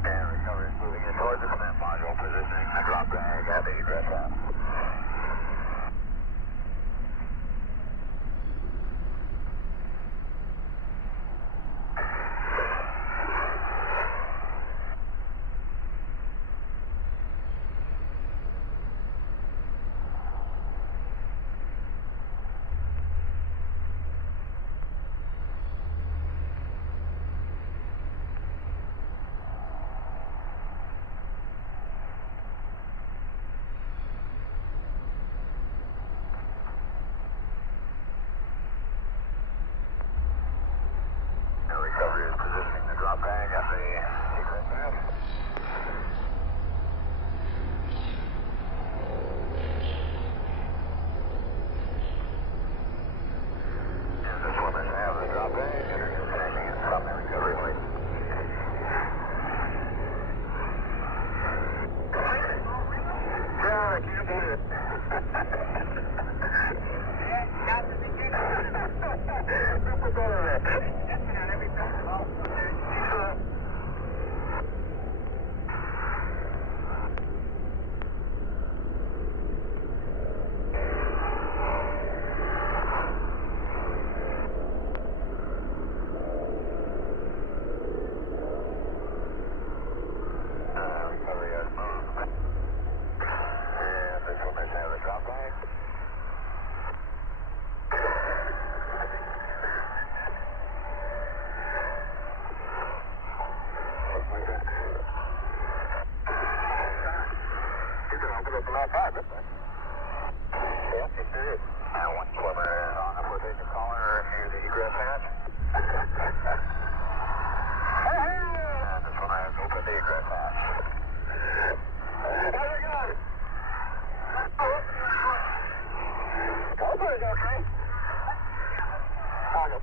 Recovery is moving in towards the command module, positioning the drop bag at the egress ramp. Recovery is positioning the drop bag at the egress ramp. And this one is have the drop bag interconnecting and from the recovery point. Yeah, I can't believe it. Recovery has moved. And this one is have the drop bag. You can open up the left side, this way. Yep, it is. And one swimmer is on the flotation collar near the egress hatch. And this one has opened the egress hatch. There we go. Open it, okay? Okay.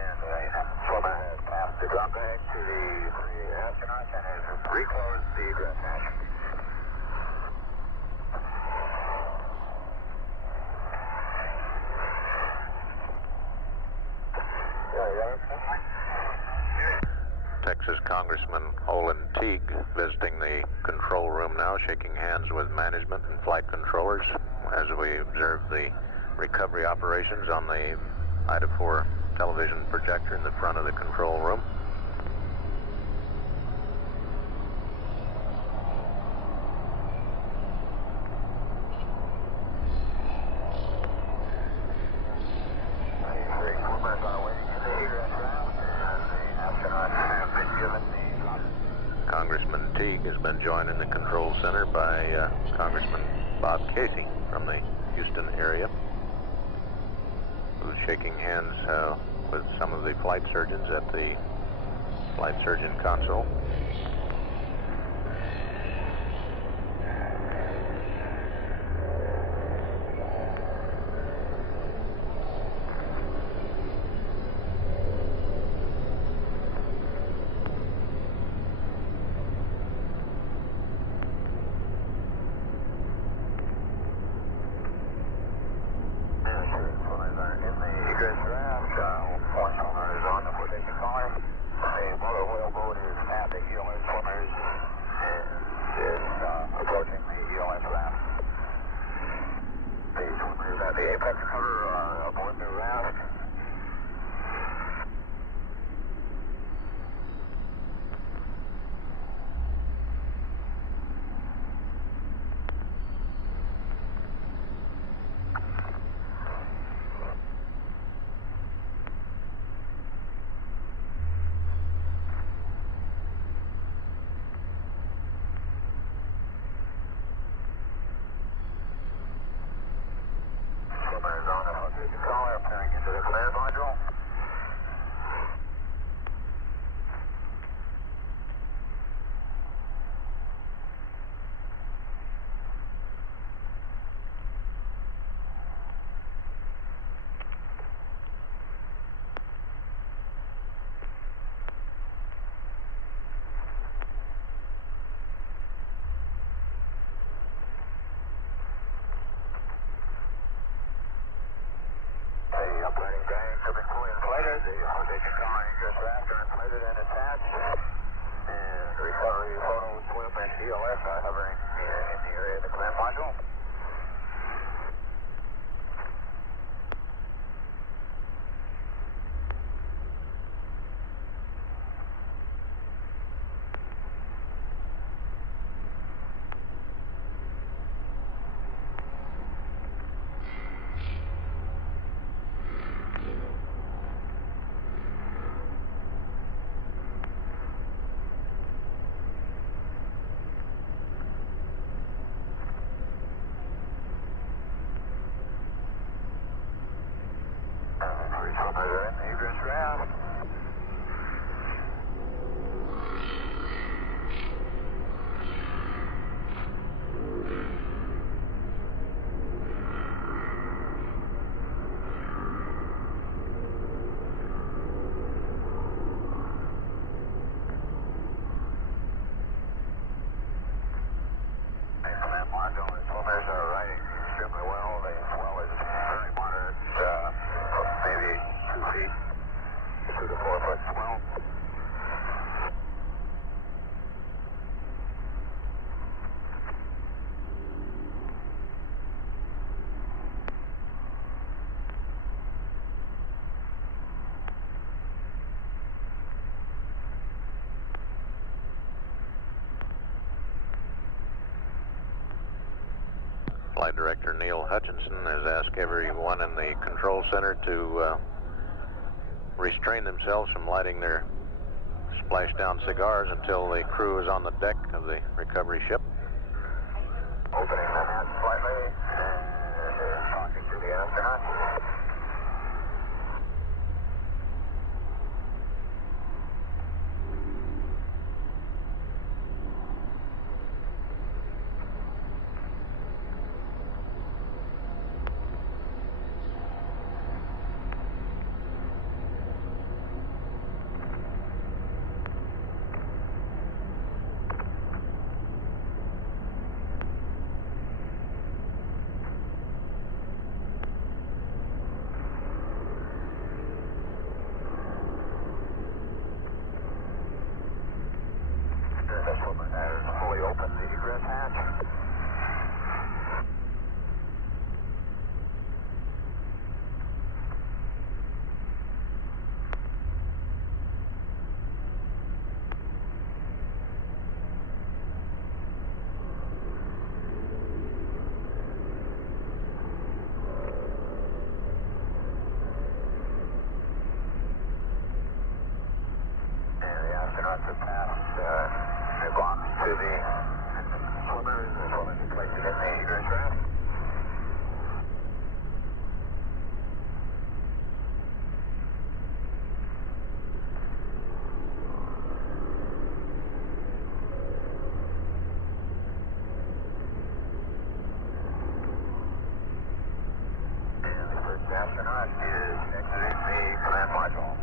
And the swimmer has passed the drop bag to the three astronauts and has reclosed the egress hatch. Texas Congressman Olin Teague visiting the control room now, shaking hands with management and flight controllers as we observe the recovery operations on the Ida 4 television projector in the front of the control room. Congressman Teague has been joined in the control center by Congressman Bob Casey from the Houston area, who's shaking hands with some of the flight surgeons at the flight surgeon console. In the egress Recovery photo SWIP and DLS are hovering here in the area of the command module. Flight Director Neil Hutchinson has asked everyone in the control center to restrain themselves from lighting their splashdown cigars until the crew is on the deck of the recovery ship. Opening the hatch slightly and talking to the astronaut. Astronaut is exiting the command module.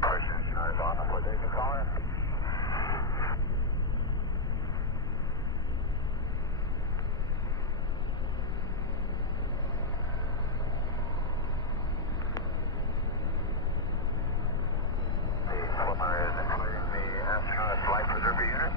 First astronaut is on before they can call in. The swimmer is including the astronaut's life preserver unit.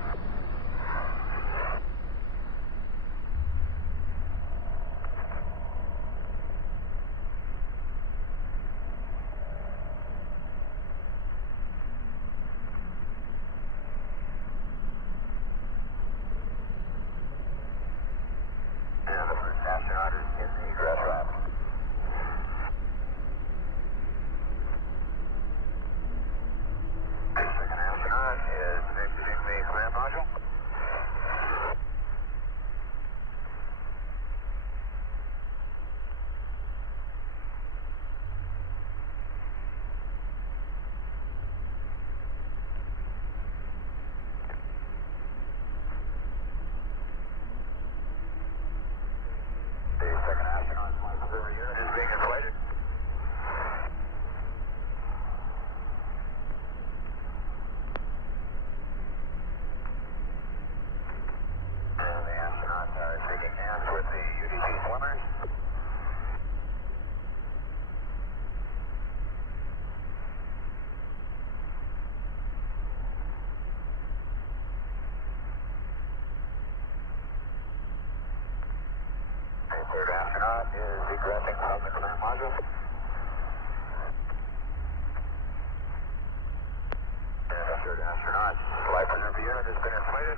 third astronaut is egressing from the command module. Third astronaut, life preserver unit has been inflated.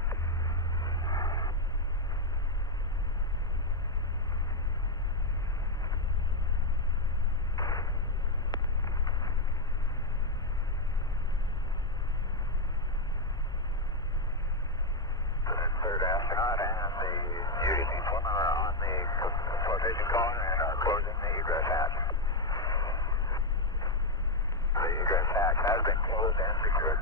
Third astronaut and the duty seat swimmer are on the flotation collar and are closing the egress hatch. The egress hatch has been closed and secured.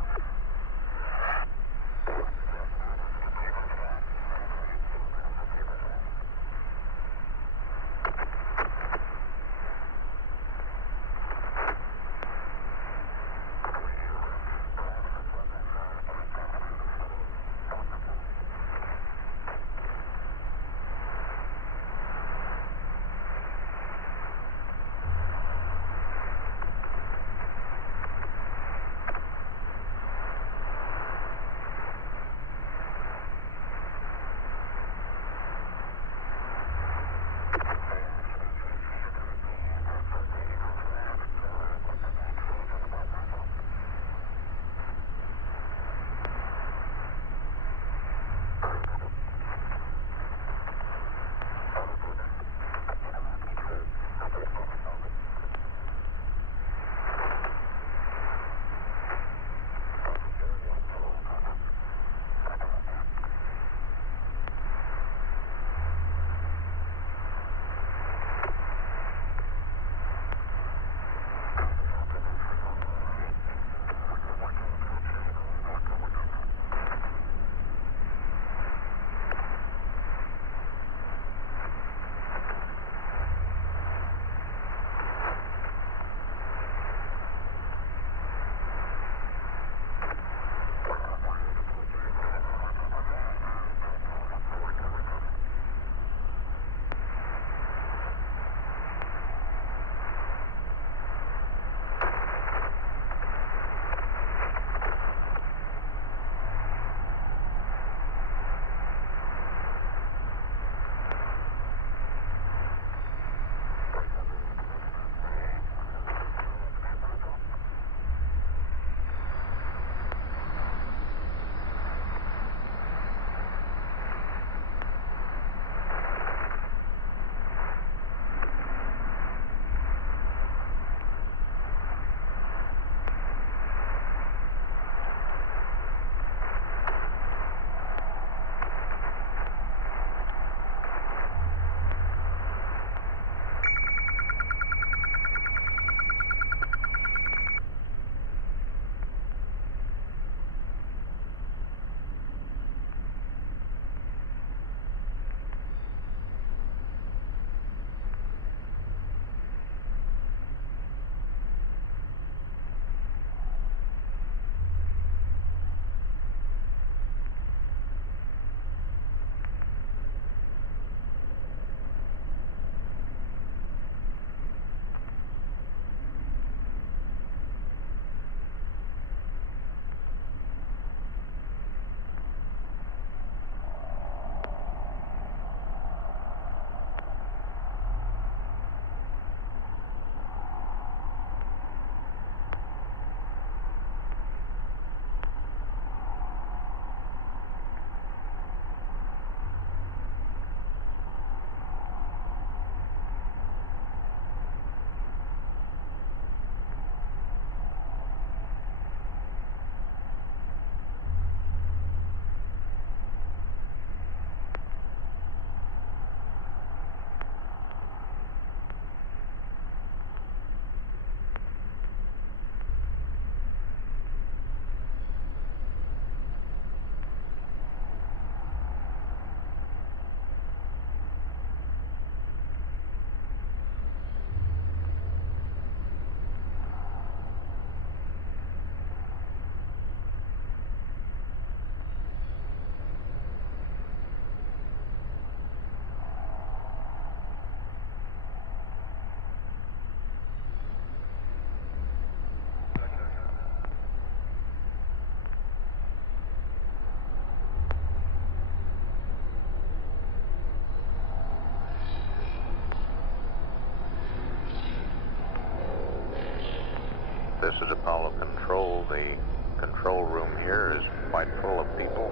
This is Apollo Control. The control room here is quite full of people.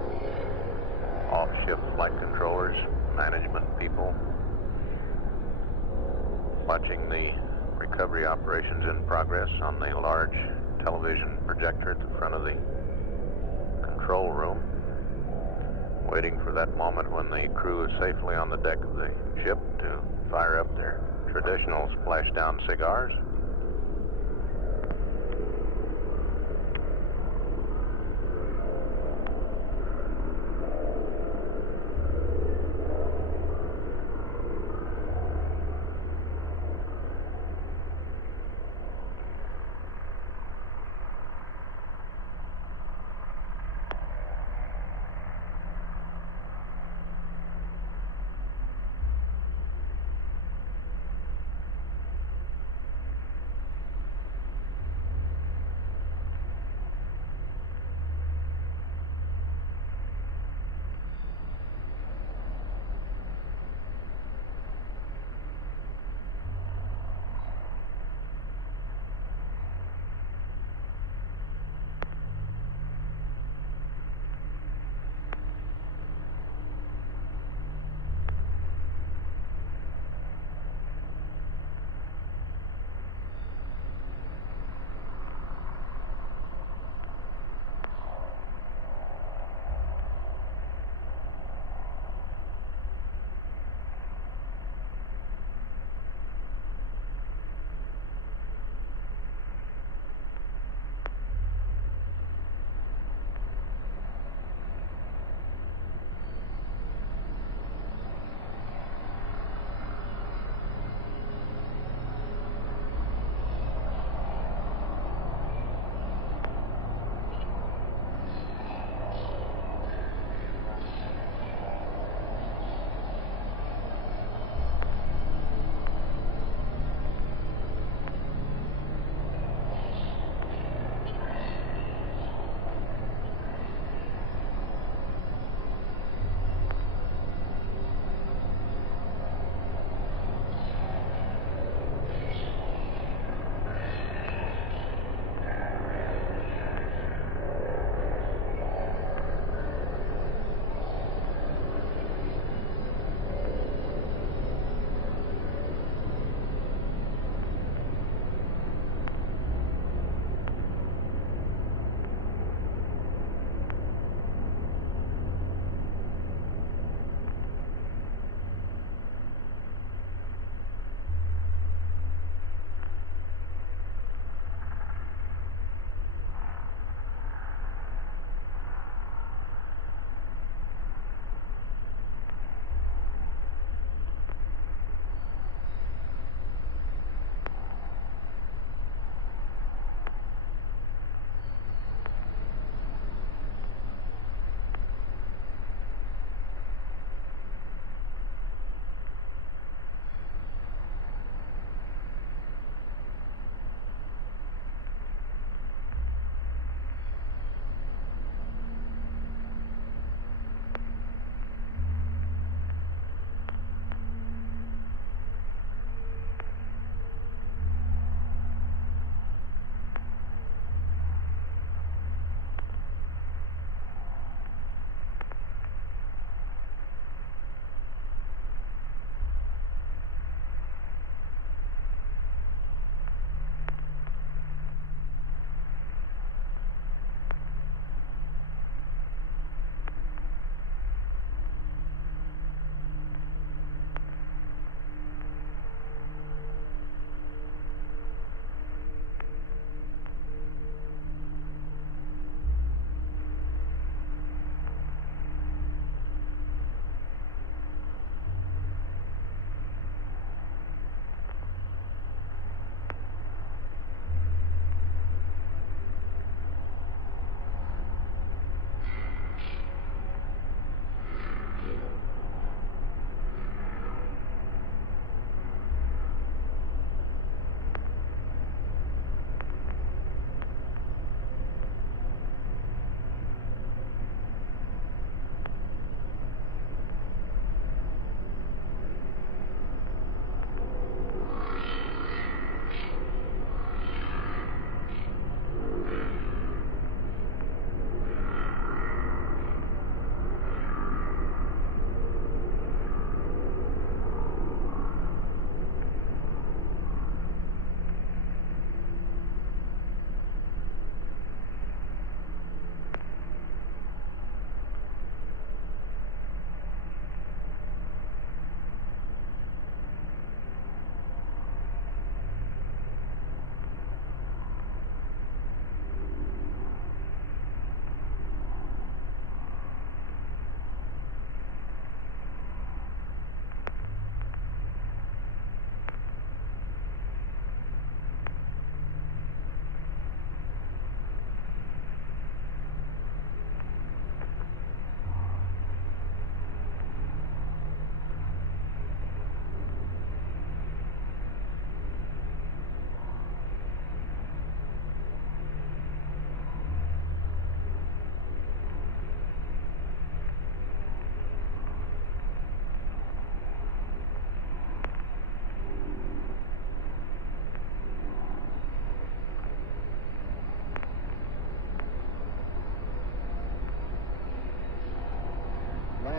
Off-shift flight controllers, management people, watching the recovery operations in progress on the large television projector at the front of the control room, waiting for that moment when the crew is safely on the deck of the ship to fire up their traditional splashdown cigars.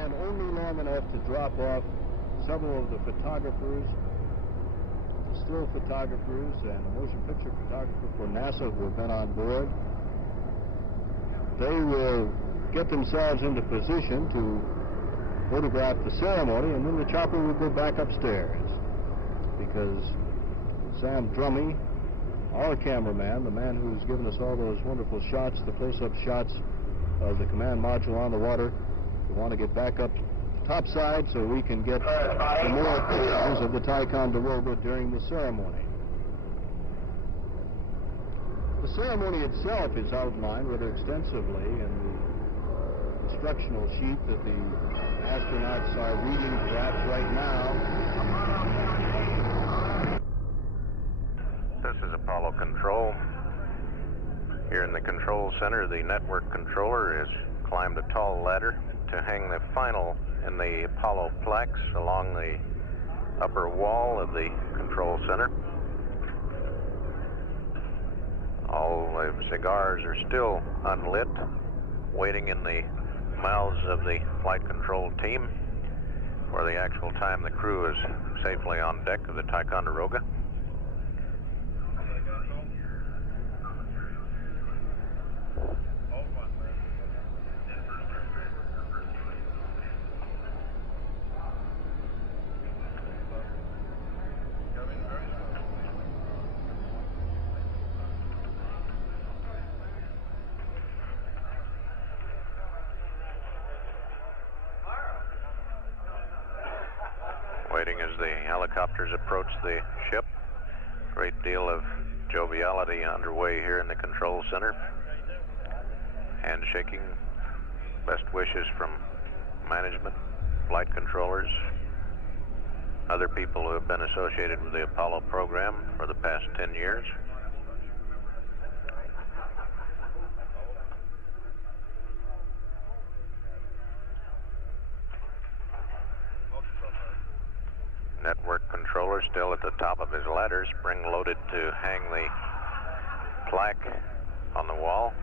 stand only long enough to drop off several of the photographers, still photographers and a motion picture photographer for NASA who have been on board. They will get themselves into position to photograph the ceremony, and then the chopper will go back upstairs because Sam Drummy, our cameraman, the man who's given us all those wonderful shots, the close-up shots of the command module on the water, we want to get back up topside so we can get some more pictures of the Ticonderoga during the ceremony. The ceremony itself is outlined rather extensively in the instructional sheet that the astronauts are reading perhaps right now. This is Apollo Control. Here in the control center, the network controller has climbed a tall ladder to hang the final in the Apollo plaques along the upper wall of the control center. All the cigars are still unlit, waiting in the mouths of the flight control team for the actual time the crew is safely on deck of the Ticonderoga. Waiting as the helicopters approach the ship. Great deal of joviality underway here in the control center. Handshaking, best wishes from management, flight controllers, other people who have been associated with the Apollo program for the past 10 years. Network controller still at the top of his ladder, spring-loaded to hang the plaque on the wall.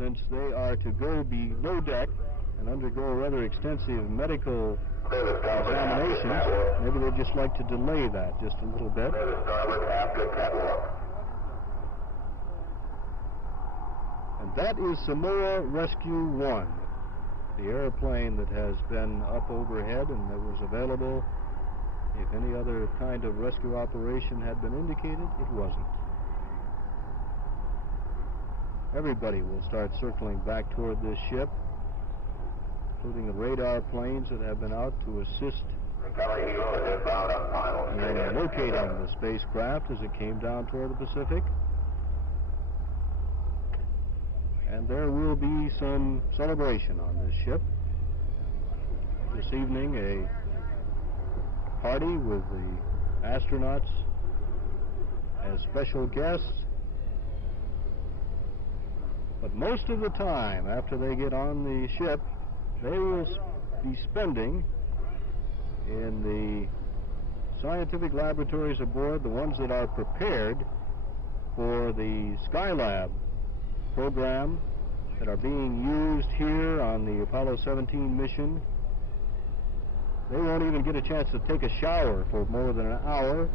since they are to go below deck and undergo rather extensive medical examinations, maybe they'd just like to delay that just a little bit. And that is Samoa Rescue 1, the airplane that has been up overhead and that was available. If any other kind of rescue operation had been indicated, it wasn't. Everybody will start circling back toward this ship, including the radar planes that have been out to assist in locating the spacecraft as it came down toward the Pacific. And there will be some celebration on this ship. This evening, a party with the astronauts as special guests. But most of the time, after they get on the ship, they will be spending in the scientific laboratories aboard, the ones that are prepared for the Skylab program that are being used here on the Apollo 17 mission. They won't even get a chance to take a shower for more than an hour.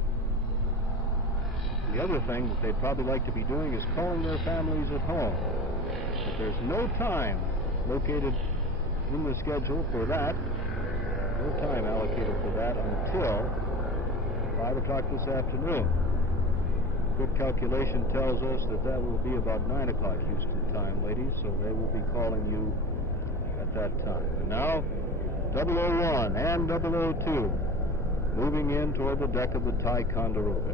The other thing that they'd probably like to be doing is calling their families at home. But there's no time located in the schedule for that, no time allocated for that until 5 o'clock this afternoon. Good calculation tells us that that will be about 9 o'clock Houston time, ladies, so they will be calling you at that time. And now, 001 and 002 moving in toward the deck of the Ticonderoga.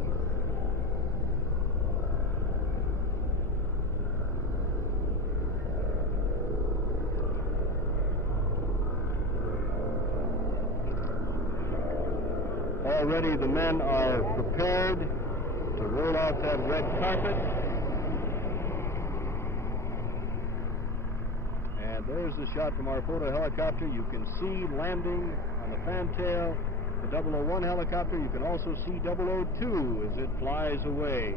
Already the men are prepared to roll out that red carpet. And there's the shot from our photo helicopter. You can see landing on the fantail the 001 helicopter. You can also see 002 as it flies away.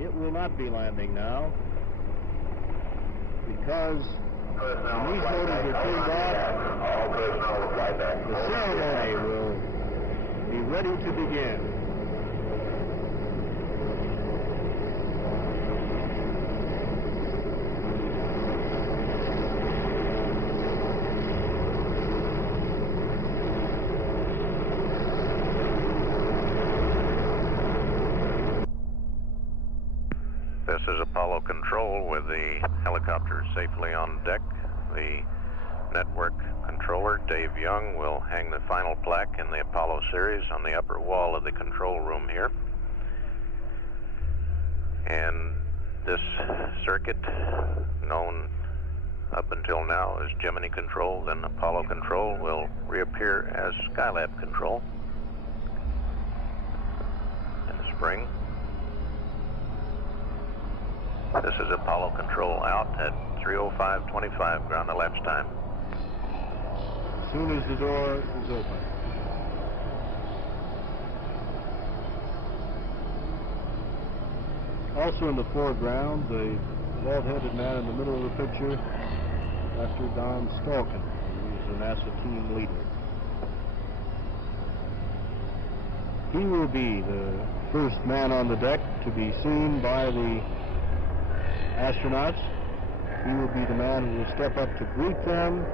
It will not be landing now because when these motors are turned off, the ceremony will be ready to begin. This is Apollo Control with the helicopter safely on deck. The network controller, Dave Young, will hang the final plaque in the Apollo series on the upper wall of the control room here. And this circuit, known up until now as Gemini Control, then Apollo Control, will reappear as Skylab Control in the spring. This is Apollo Control out at 3:05:25 ground elapsed time. As soon as the door is open. Also in the foreground, the bald-headed man in the middle of the picture, Dr. Don Stalkin, who is the NASA team leader. He will be the first man on the deck to be seen by the astronauts. He will be the man who will step up to greet them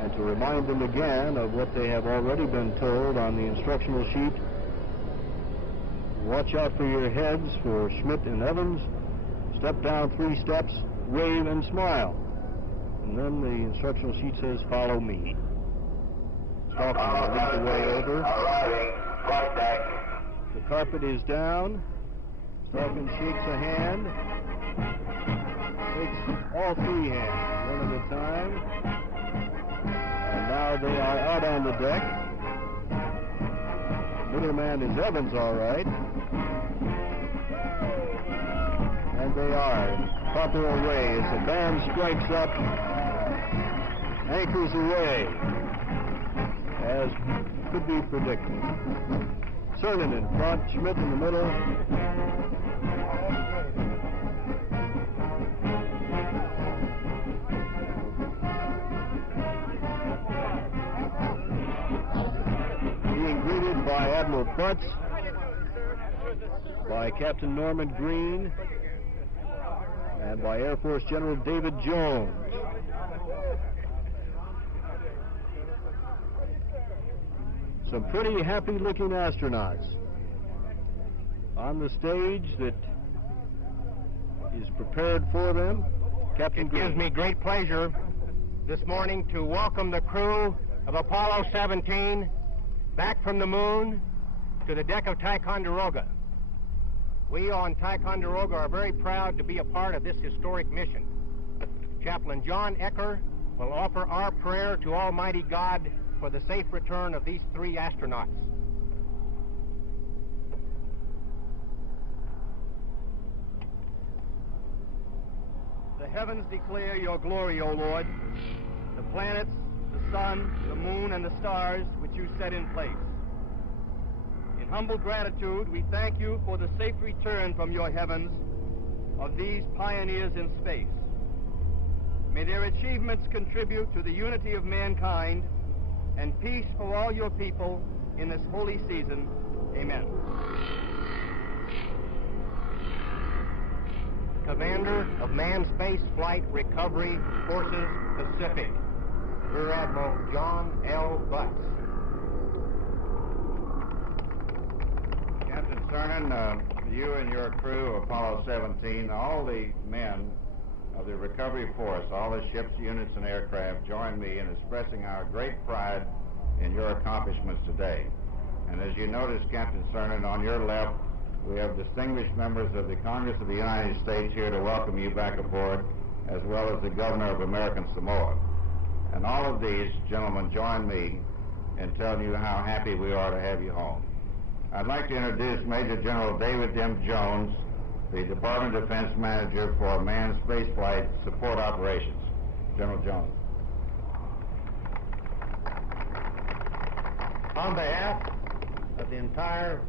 and to remind them again of what they have already been told on the instructional sheet. Watch out for your heads for Schmidt and Evans. Step down 3 steps, wave and smile. And then the instructional sheet says, follow me. Stalkin will lead the way over. The carpet is down. Stalkin shakes a hand. Shakes all 3 hands, one at a time. And now they are out on the deck. Middle man is Evans, all right. And they are. Proper away as the band strikes up, anchors away, as could be predicted. Cernan in front, Schmidt in the middle. Being greeted by Admiral Butts, by Captain Norman Green, and by Air Force General David Jones. Some pretty happy-looking astronauts on the stage that is prepared for them. Captain Green. It gives me great pleasure this morning to welcome the crew of Apollo 17 back from the moon to the deck of Ticonderoga. We on Ticonderoga are very proud to be a part of this historic mission. Chaplain John Ecker will offer our prayer to Almighty God for the safe return of these 3 astronauts. The heavens declare your glory, O Lord. The planets, the sun, the moon, and the stars which you set in place. In humble gratitude, we thank you for the safe return from your heavens of these pioneers in space. May their achievements contribute to the unity of mankind and peace for all your people in this holy season. Amen. Commander of Manned Space Flight Recovery Forces Pacific, Rear Admiral John L. Butts. Captain Cernan, you and your crew of Apollo 17, all the men of the recovery force, all the ships, units, and aircraft join me in expressing our great pride in your accomplishments today. And as you notice, Captain Cernan, on your left, we have distinguished members of the Congress of the United States here to welcome you back aboard, as well as the Governor of American Samoa. And all of these gentlemen join me in telling you how happy we are to have you home. I'd like to introduce Major General David M. Jones, the Department of Defense Manager for Manned Spaceflight Support Operations. General Jones. On behalf of the entire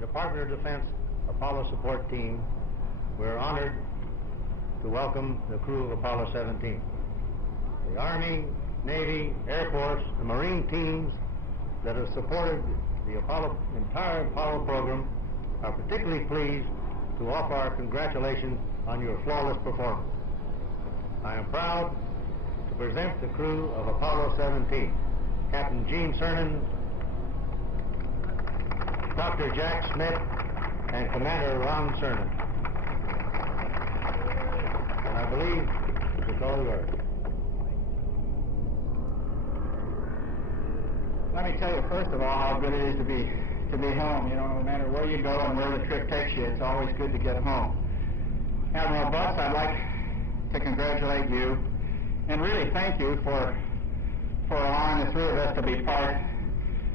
Department of Defense Apollo support team, we're honored to welcome the crew of Apollo 17. The Army, Navy, Air Force, and Marine teams that have supported the entire Apollo program are particularly pleased to offer our congratulations on your flawless performance. I am proud to present the crew of Apollo 17, Captain Gene Cernan, Dr. Jack Smith, and Commander Ron Cernan. And I believe it's all yours. Let me tell you, first of all, how good it is to be home. You know, no matter where you go and where the trip takes you, it's always good to get home. Admiral Butts, I'd like to congratulate you and really thank you for allowing the 3 of us to be part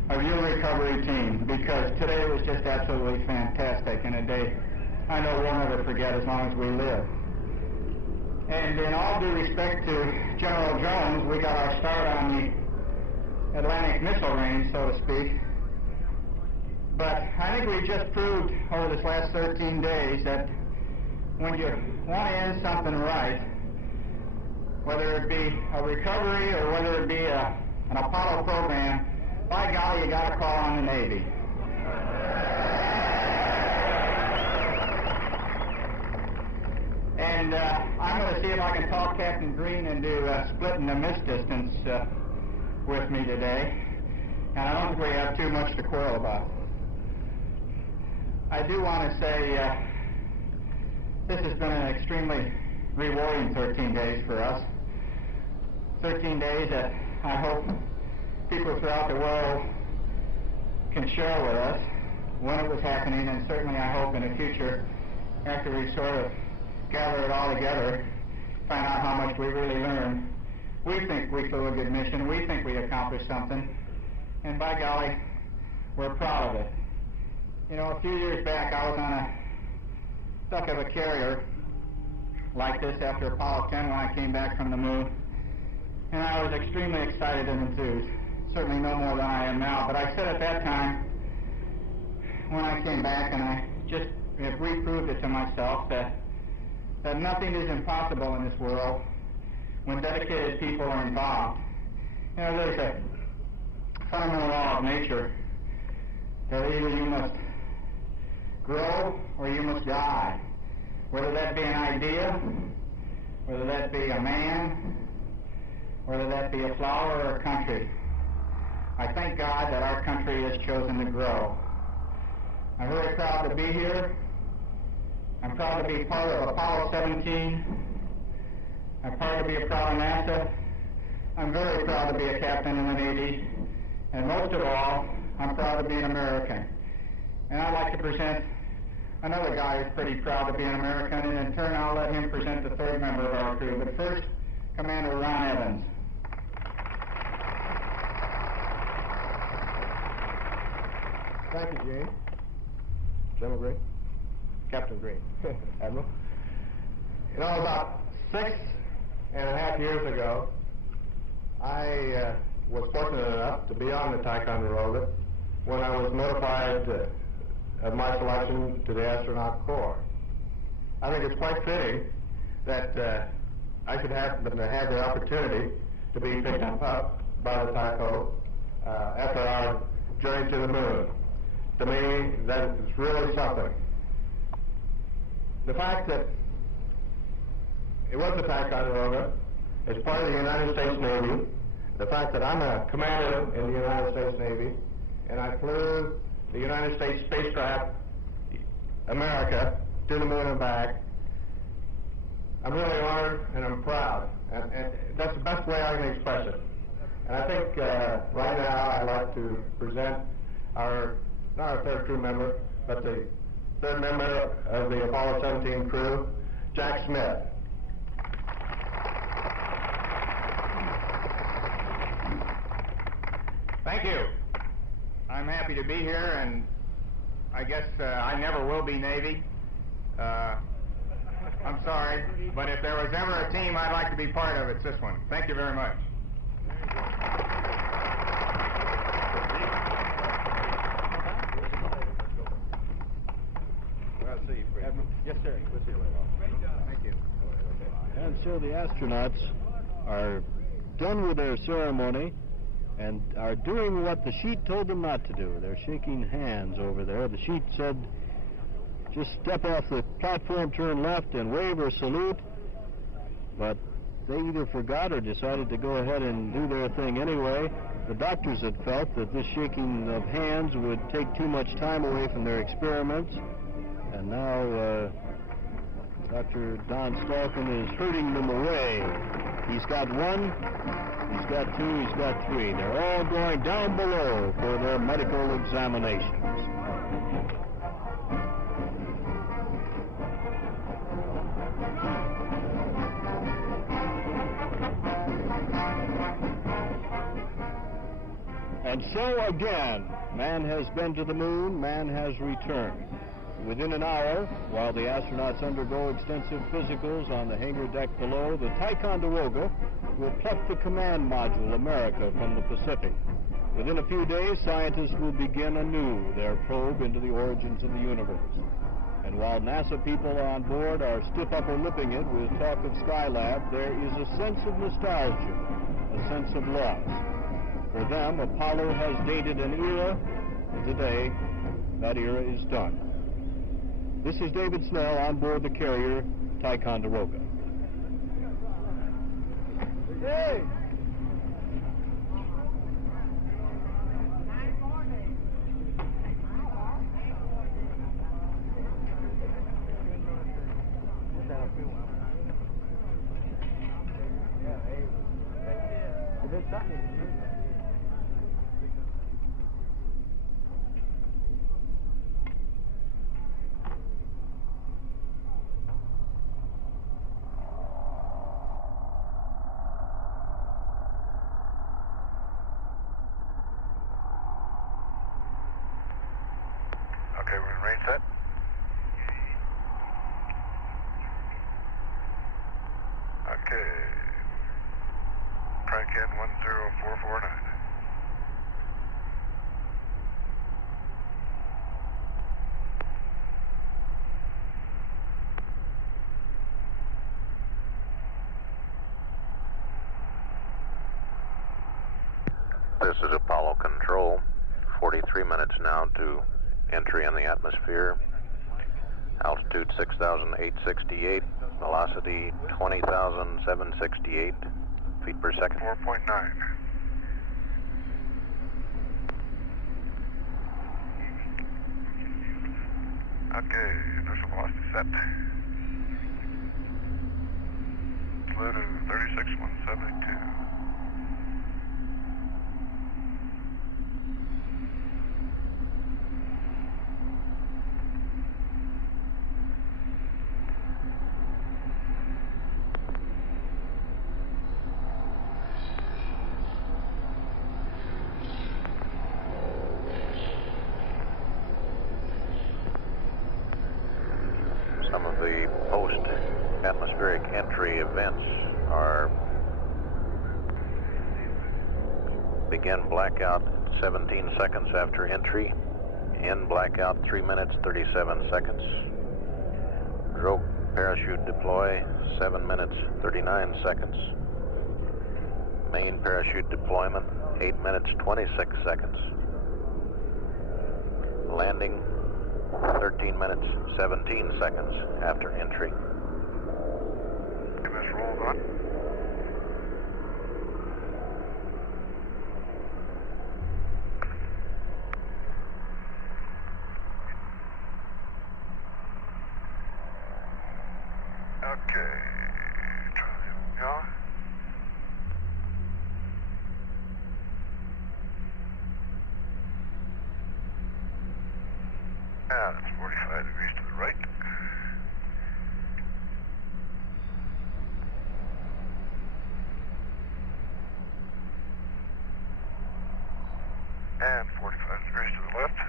of your recovery team, because today was just absolutely fantastic and a day I know we'll never forget as long as we live. And in all due respect to General Jones, we got our start on the Atlantic missile range, so to speak. But I think we just proved over this last 13 days that when you want to end something right, whether it be a recovery or whether it be an Apollo program, by golly, you got to call on the Navy. And I'm going to see if I can talk Captain Green into splitting the miss distance with me today. And I don't think we have too much to quarrel about. I do want to say this has been an extremely rewarding 13 days for us. 13 days that I hope people throughout the world can share with us when it was happening, and certainly I hope in the future, after we sort of gather it all together, find out how much we really learned. We think we flew a good mission. We think we accomplished something. And by golly, we're proud of it. You know, a few years back, I was on a duck of a carrier like this after Apollo 10 when I came back from the moon. And I was extremely excited and enthused. Certainly no more than I am now. But I said at that time, when I came back, and I just reproved it to myself that nothing is impossible in this world when dedicated people are involved. You know, there's a fundamental law of nature that either you must grow or you must die, whether that be an idea, whether that be a man, whether that be a flower or a country. I thank God that our country has chosen to grow. I'm very proud to be here. I'm proud to be part of Apollo 17. I'm proud to be a proud of NASA. I'm very proud to be a captain in the Navy. And most of all, I'm proud to be an American. And I'd like to present another guy who's pretty proud to be an American, and in turn I'll let him present the third member of our crew. But first, Commander Ron Evans. Thank you, Gene. General Green? Captain Green. Admiral. You know, about 6.5 years ago, I was fortunate enough to be on the Ticonderoga when I was notified of my selection to the astronaut corps. I think it's quite fitting that I should have the opportunity to be picked up by the Tyco after our journey to the moon. To me, that is really something. The fact that it was the Ticonderoga, as part of the United States Navy, the fact that I'm a commander in the United States Navy, and I flew the United States spacecraft, America, to the moon and back, I'm really honored and I'm proud. And that's the best way I can express it. And I think right now I'd like to present not our third crew member, but the third member of the Apollo 17 crew, Jack Smith. Thank you. I'm happy to be here, and I guess I never will be Navy. I'm sorry, but if there was ever a team I'd like to be part of, it's this one. Thank you very much. Yes, sir. Thank you. And so the astronauts are done with their ceremony and are doing what the sheet told them not to do. They're shaking hands over there. The sheet said, just step off the platform, turn left, and wave or salute. But they either forgot or decided to go ahead and do their thing anyway. The doctors had felt that this shaking of hands would take too much time away from their experiments. And now Dr. Don Stalkin is herding them away. He's got one, he's got two, he's got three. They're all going down below for their medical examinations. And so again, man has been to the moon, man has returned. Within an hour, while the astronauts undergo extensive physicals on the hangar deck below, the Ticonderoga will pluck the command module America from the Pacific. Within a few days, scientists will begin anew their probe into the origins of the universe. And while NASA people on board are stiff upper lipping it with talk of Skylab, there is a sense of nostalgia, a sense of loss. For them, Apollo has dated an era, and today, that era is done. This is David Snell on board the carrier Ticonderoga. Hey! Okay, we're in range set. Okay. Crank in 10449. This is Apollo Control. 43 minutes now to entry in the atmosphere. Altitude 6,868. Velocity 20,768 feet per second. 4.9. Okay, initial velocity set. Flew to 36,172. Some of the post-atmospheric entry events are begin blackout 17 seconds after entry, end blackout 3 minutes 37 seconds, drogue parachute deploy 7 minutes 39 seconds, main parachute deployment 8 minutes 26 seconds, landing 13 minutes, 17 seconds after entry. MS rolls on. Okay. Go. Yeah, that's 45 degrees to the right. And 45 degrees to the left.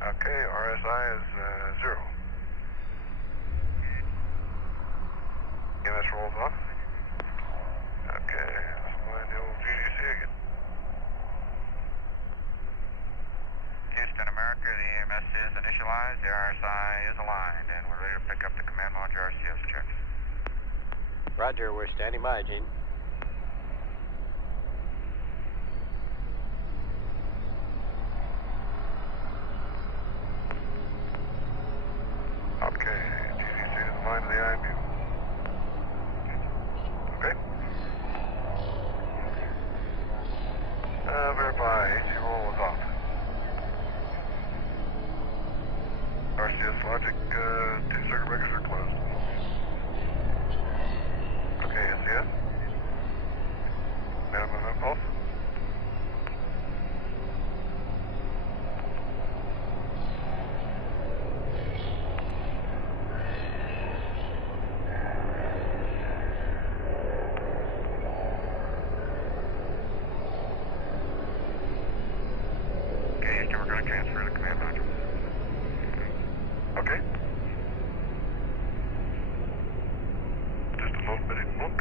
Okay, RSI is 0. EMS rolls on. Okay, let's find the old GDC again. Houston, America, the EMS is initialized, the RSI is aligned, and we're ready to pick up the command module RCS check. Roger, we're standing by, Gene. Okay, GDC is aligned to the IMU. Okay. Verify, AC roll is off. RCS logic, 2 circuit breakers are closed. Okay, NCS. Minimum impulse. Okay, Houston, we're going to transfer the command module. Okay. Just a little bitty look.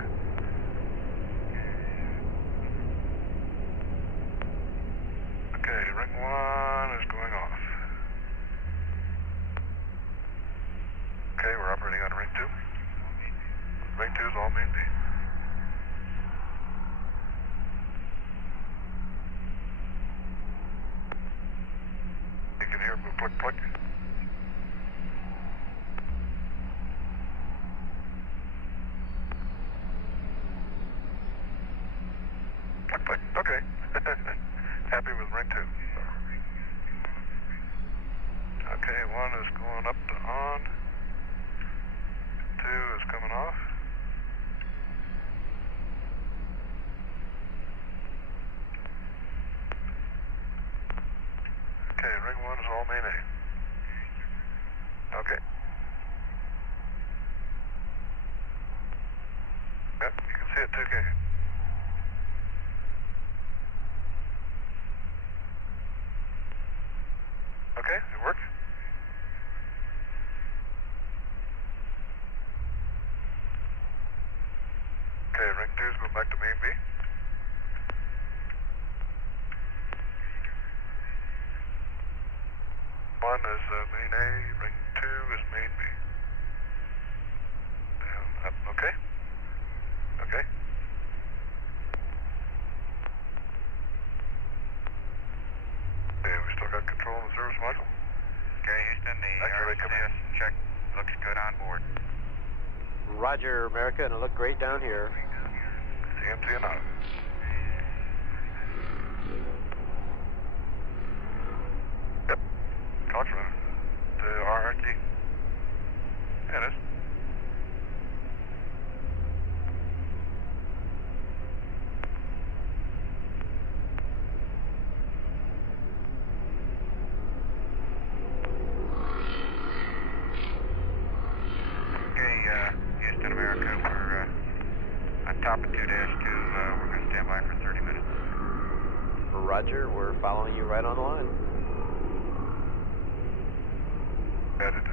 Okay, ring 1 is going off. Okay, we're operating on ring 2. Ring 2 is all main beam. You can hear me click click. Click click. Okay. Happy with ring 2. Okay, 1 is going up to on. 2 is coming off. Okay, ring 1 is all main A. Okay. Yep, you can see it too, can you? Okay, it works. Okay, ring 2 is going back to main B. 1 is main A, ring 2 is main B. Down, up, okay? Okay. Okay, we still got control of the service module? Okay, Houston, the RCS check looks good on board. Roger, America, and it looked great down here. CMC and out. Yep. Talks running. The RRT. Yeah, it is. Okay, Houston, America, we're on top of 2-2. We're going to stand by for 30 minutes. Roger, we're following you right on the line. Edited.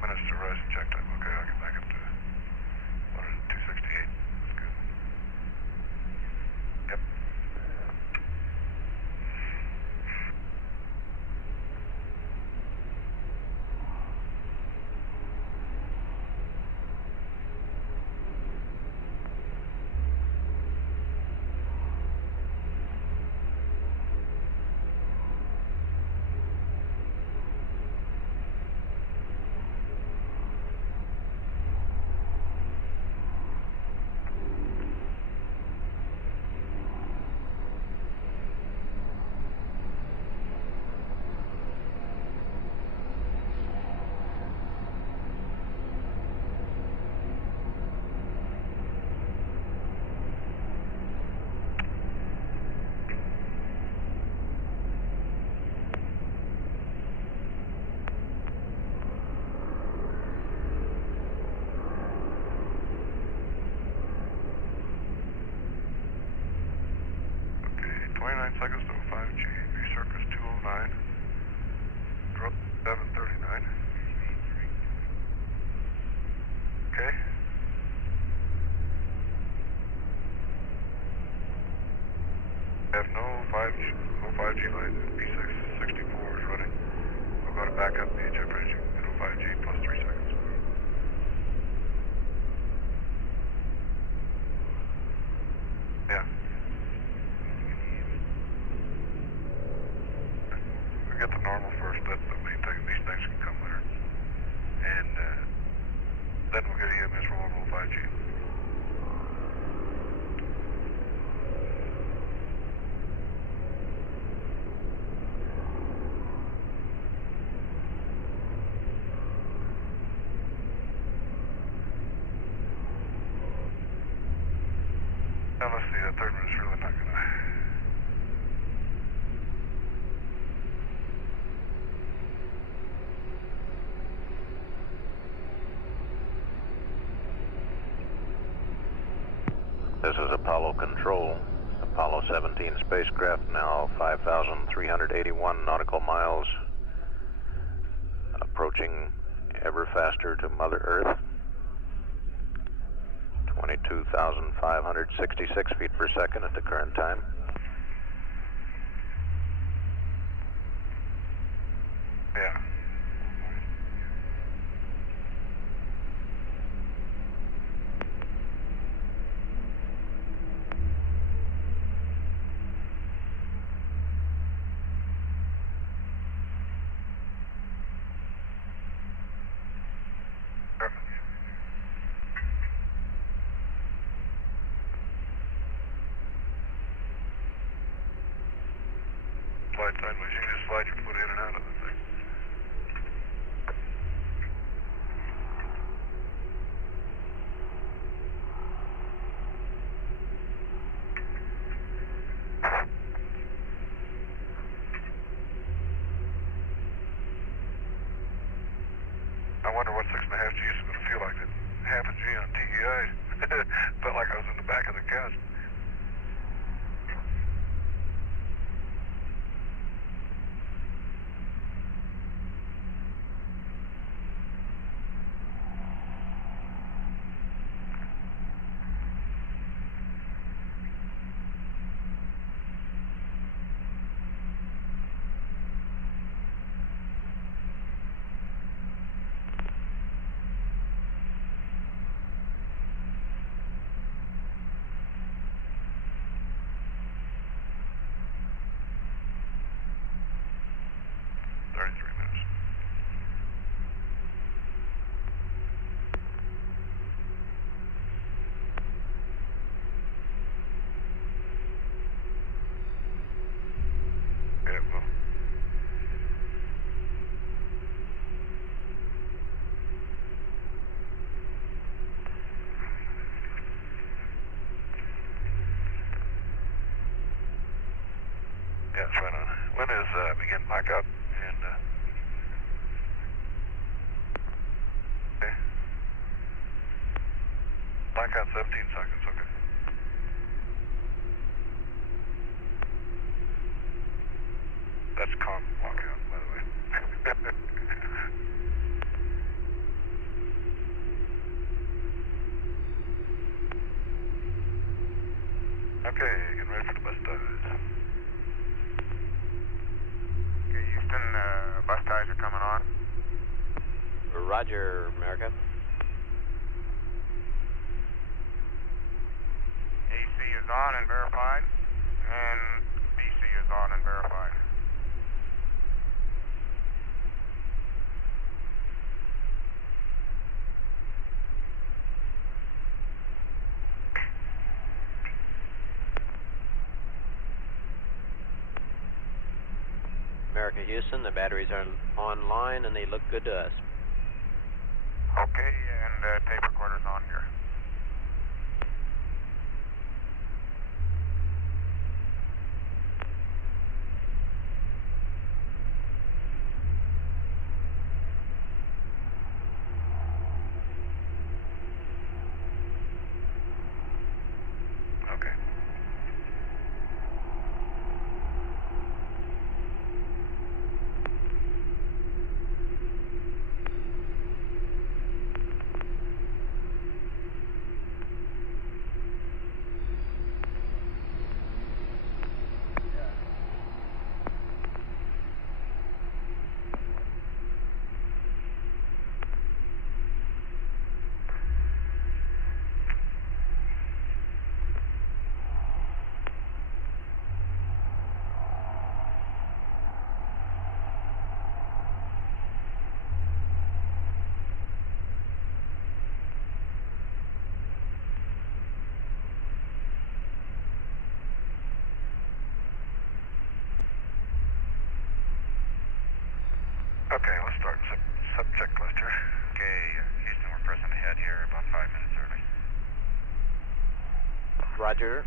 Minutes to rise and check time. Okay, I'll get back up to 268. That's good. Yep. Seconds to 5G, V-Circus 209, drop 739. Okay. Have no 5G line, V664 is running. We're going to back up the HF ranging, 5G plus 3 seconds. Yeah. Get the normal first, that's the main thing. These things can come later. And then we'll get EMS rolling on 5G. Now let's see, that third one is really not gonna... This is Apollo Control. Apollo 17 spacecraft now 5,381 nautical miles, approaching ever faster to Mother Earth. 22,566 feet per second at the current time. Yeah. Slide sideways. You can just slide your foot in and out of the thing. I wonder what 6.5 G is going to feel like. Half a G on TEI. Felt like I was in the back of the couch. Yeah, it's right on. When is begin blackout? And okay. Blackout 17 seconds. Okay. That's calm blackout, by the way. Okay, getting ready for the bus ties. Okay, Houston, bus ties are coming on. Roger, America. AC is on and verified, and BC is on and verified. America, Houston, the batteries are online and they look good to us. Okay, and tape recorder's on here. Okay. Okay, let's start sub checklist here. Okay, Houston, we're pressing ahead here about 5 minutes early. Roger.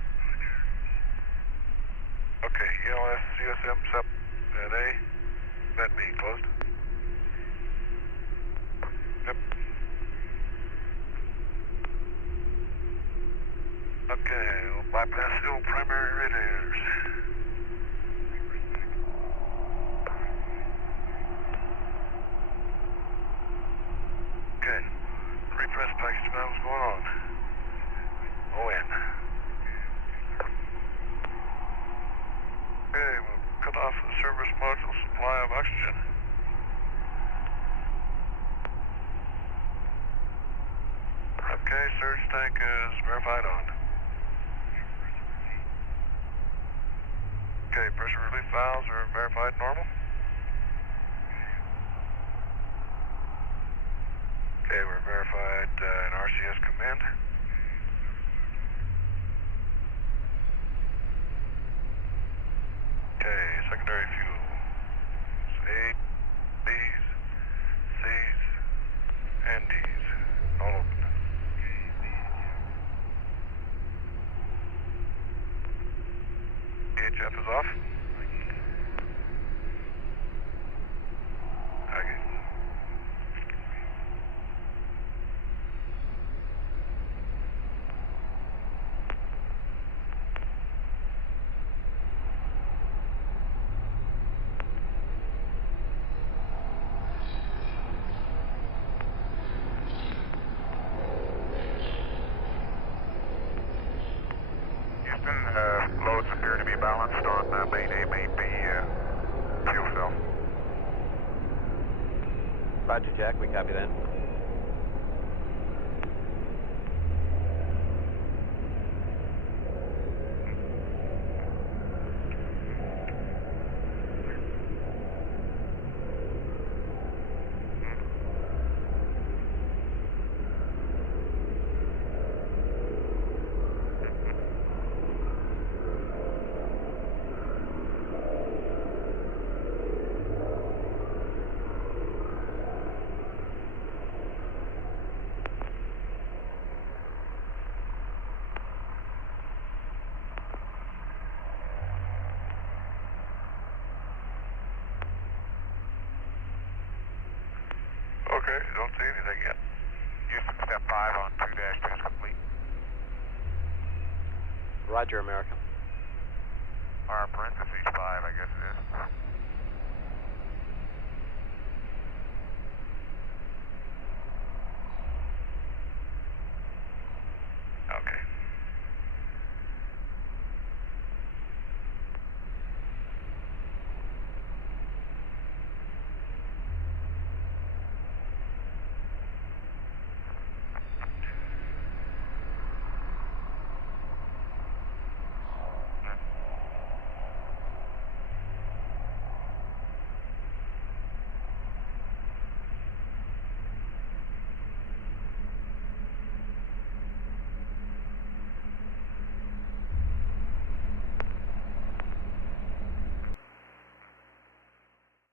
Okay, ELS, CSM, SEP, at A, that B, closed. Yep. Okay, we'll bypass the old primary radiators. Okay, repress package valves going on. ON. Okay, we'll cut off the service module supply of oxygen. Okay, surge tank is verified on. Okay, pressure relief valves are verified normal. Okay, we're verified in RCS command. Okay, secondary fuel. A, B's, C's, and D's. All open. VHF is off. Okay. Roger, Jack. We copy that. Okay, don't see anything yet. Houston, step 5 on 2-2 is complete. Roger, America. Or parentheses 5, I guess it is.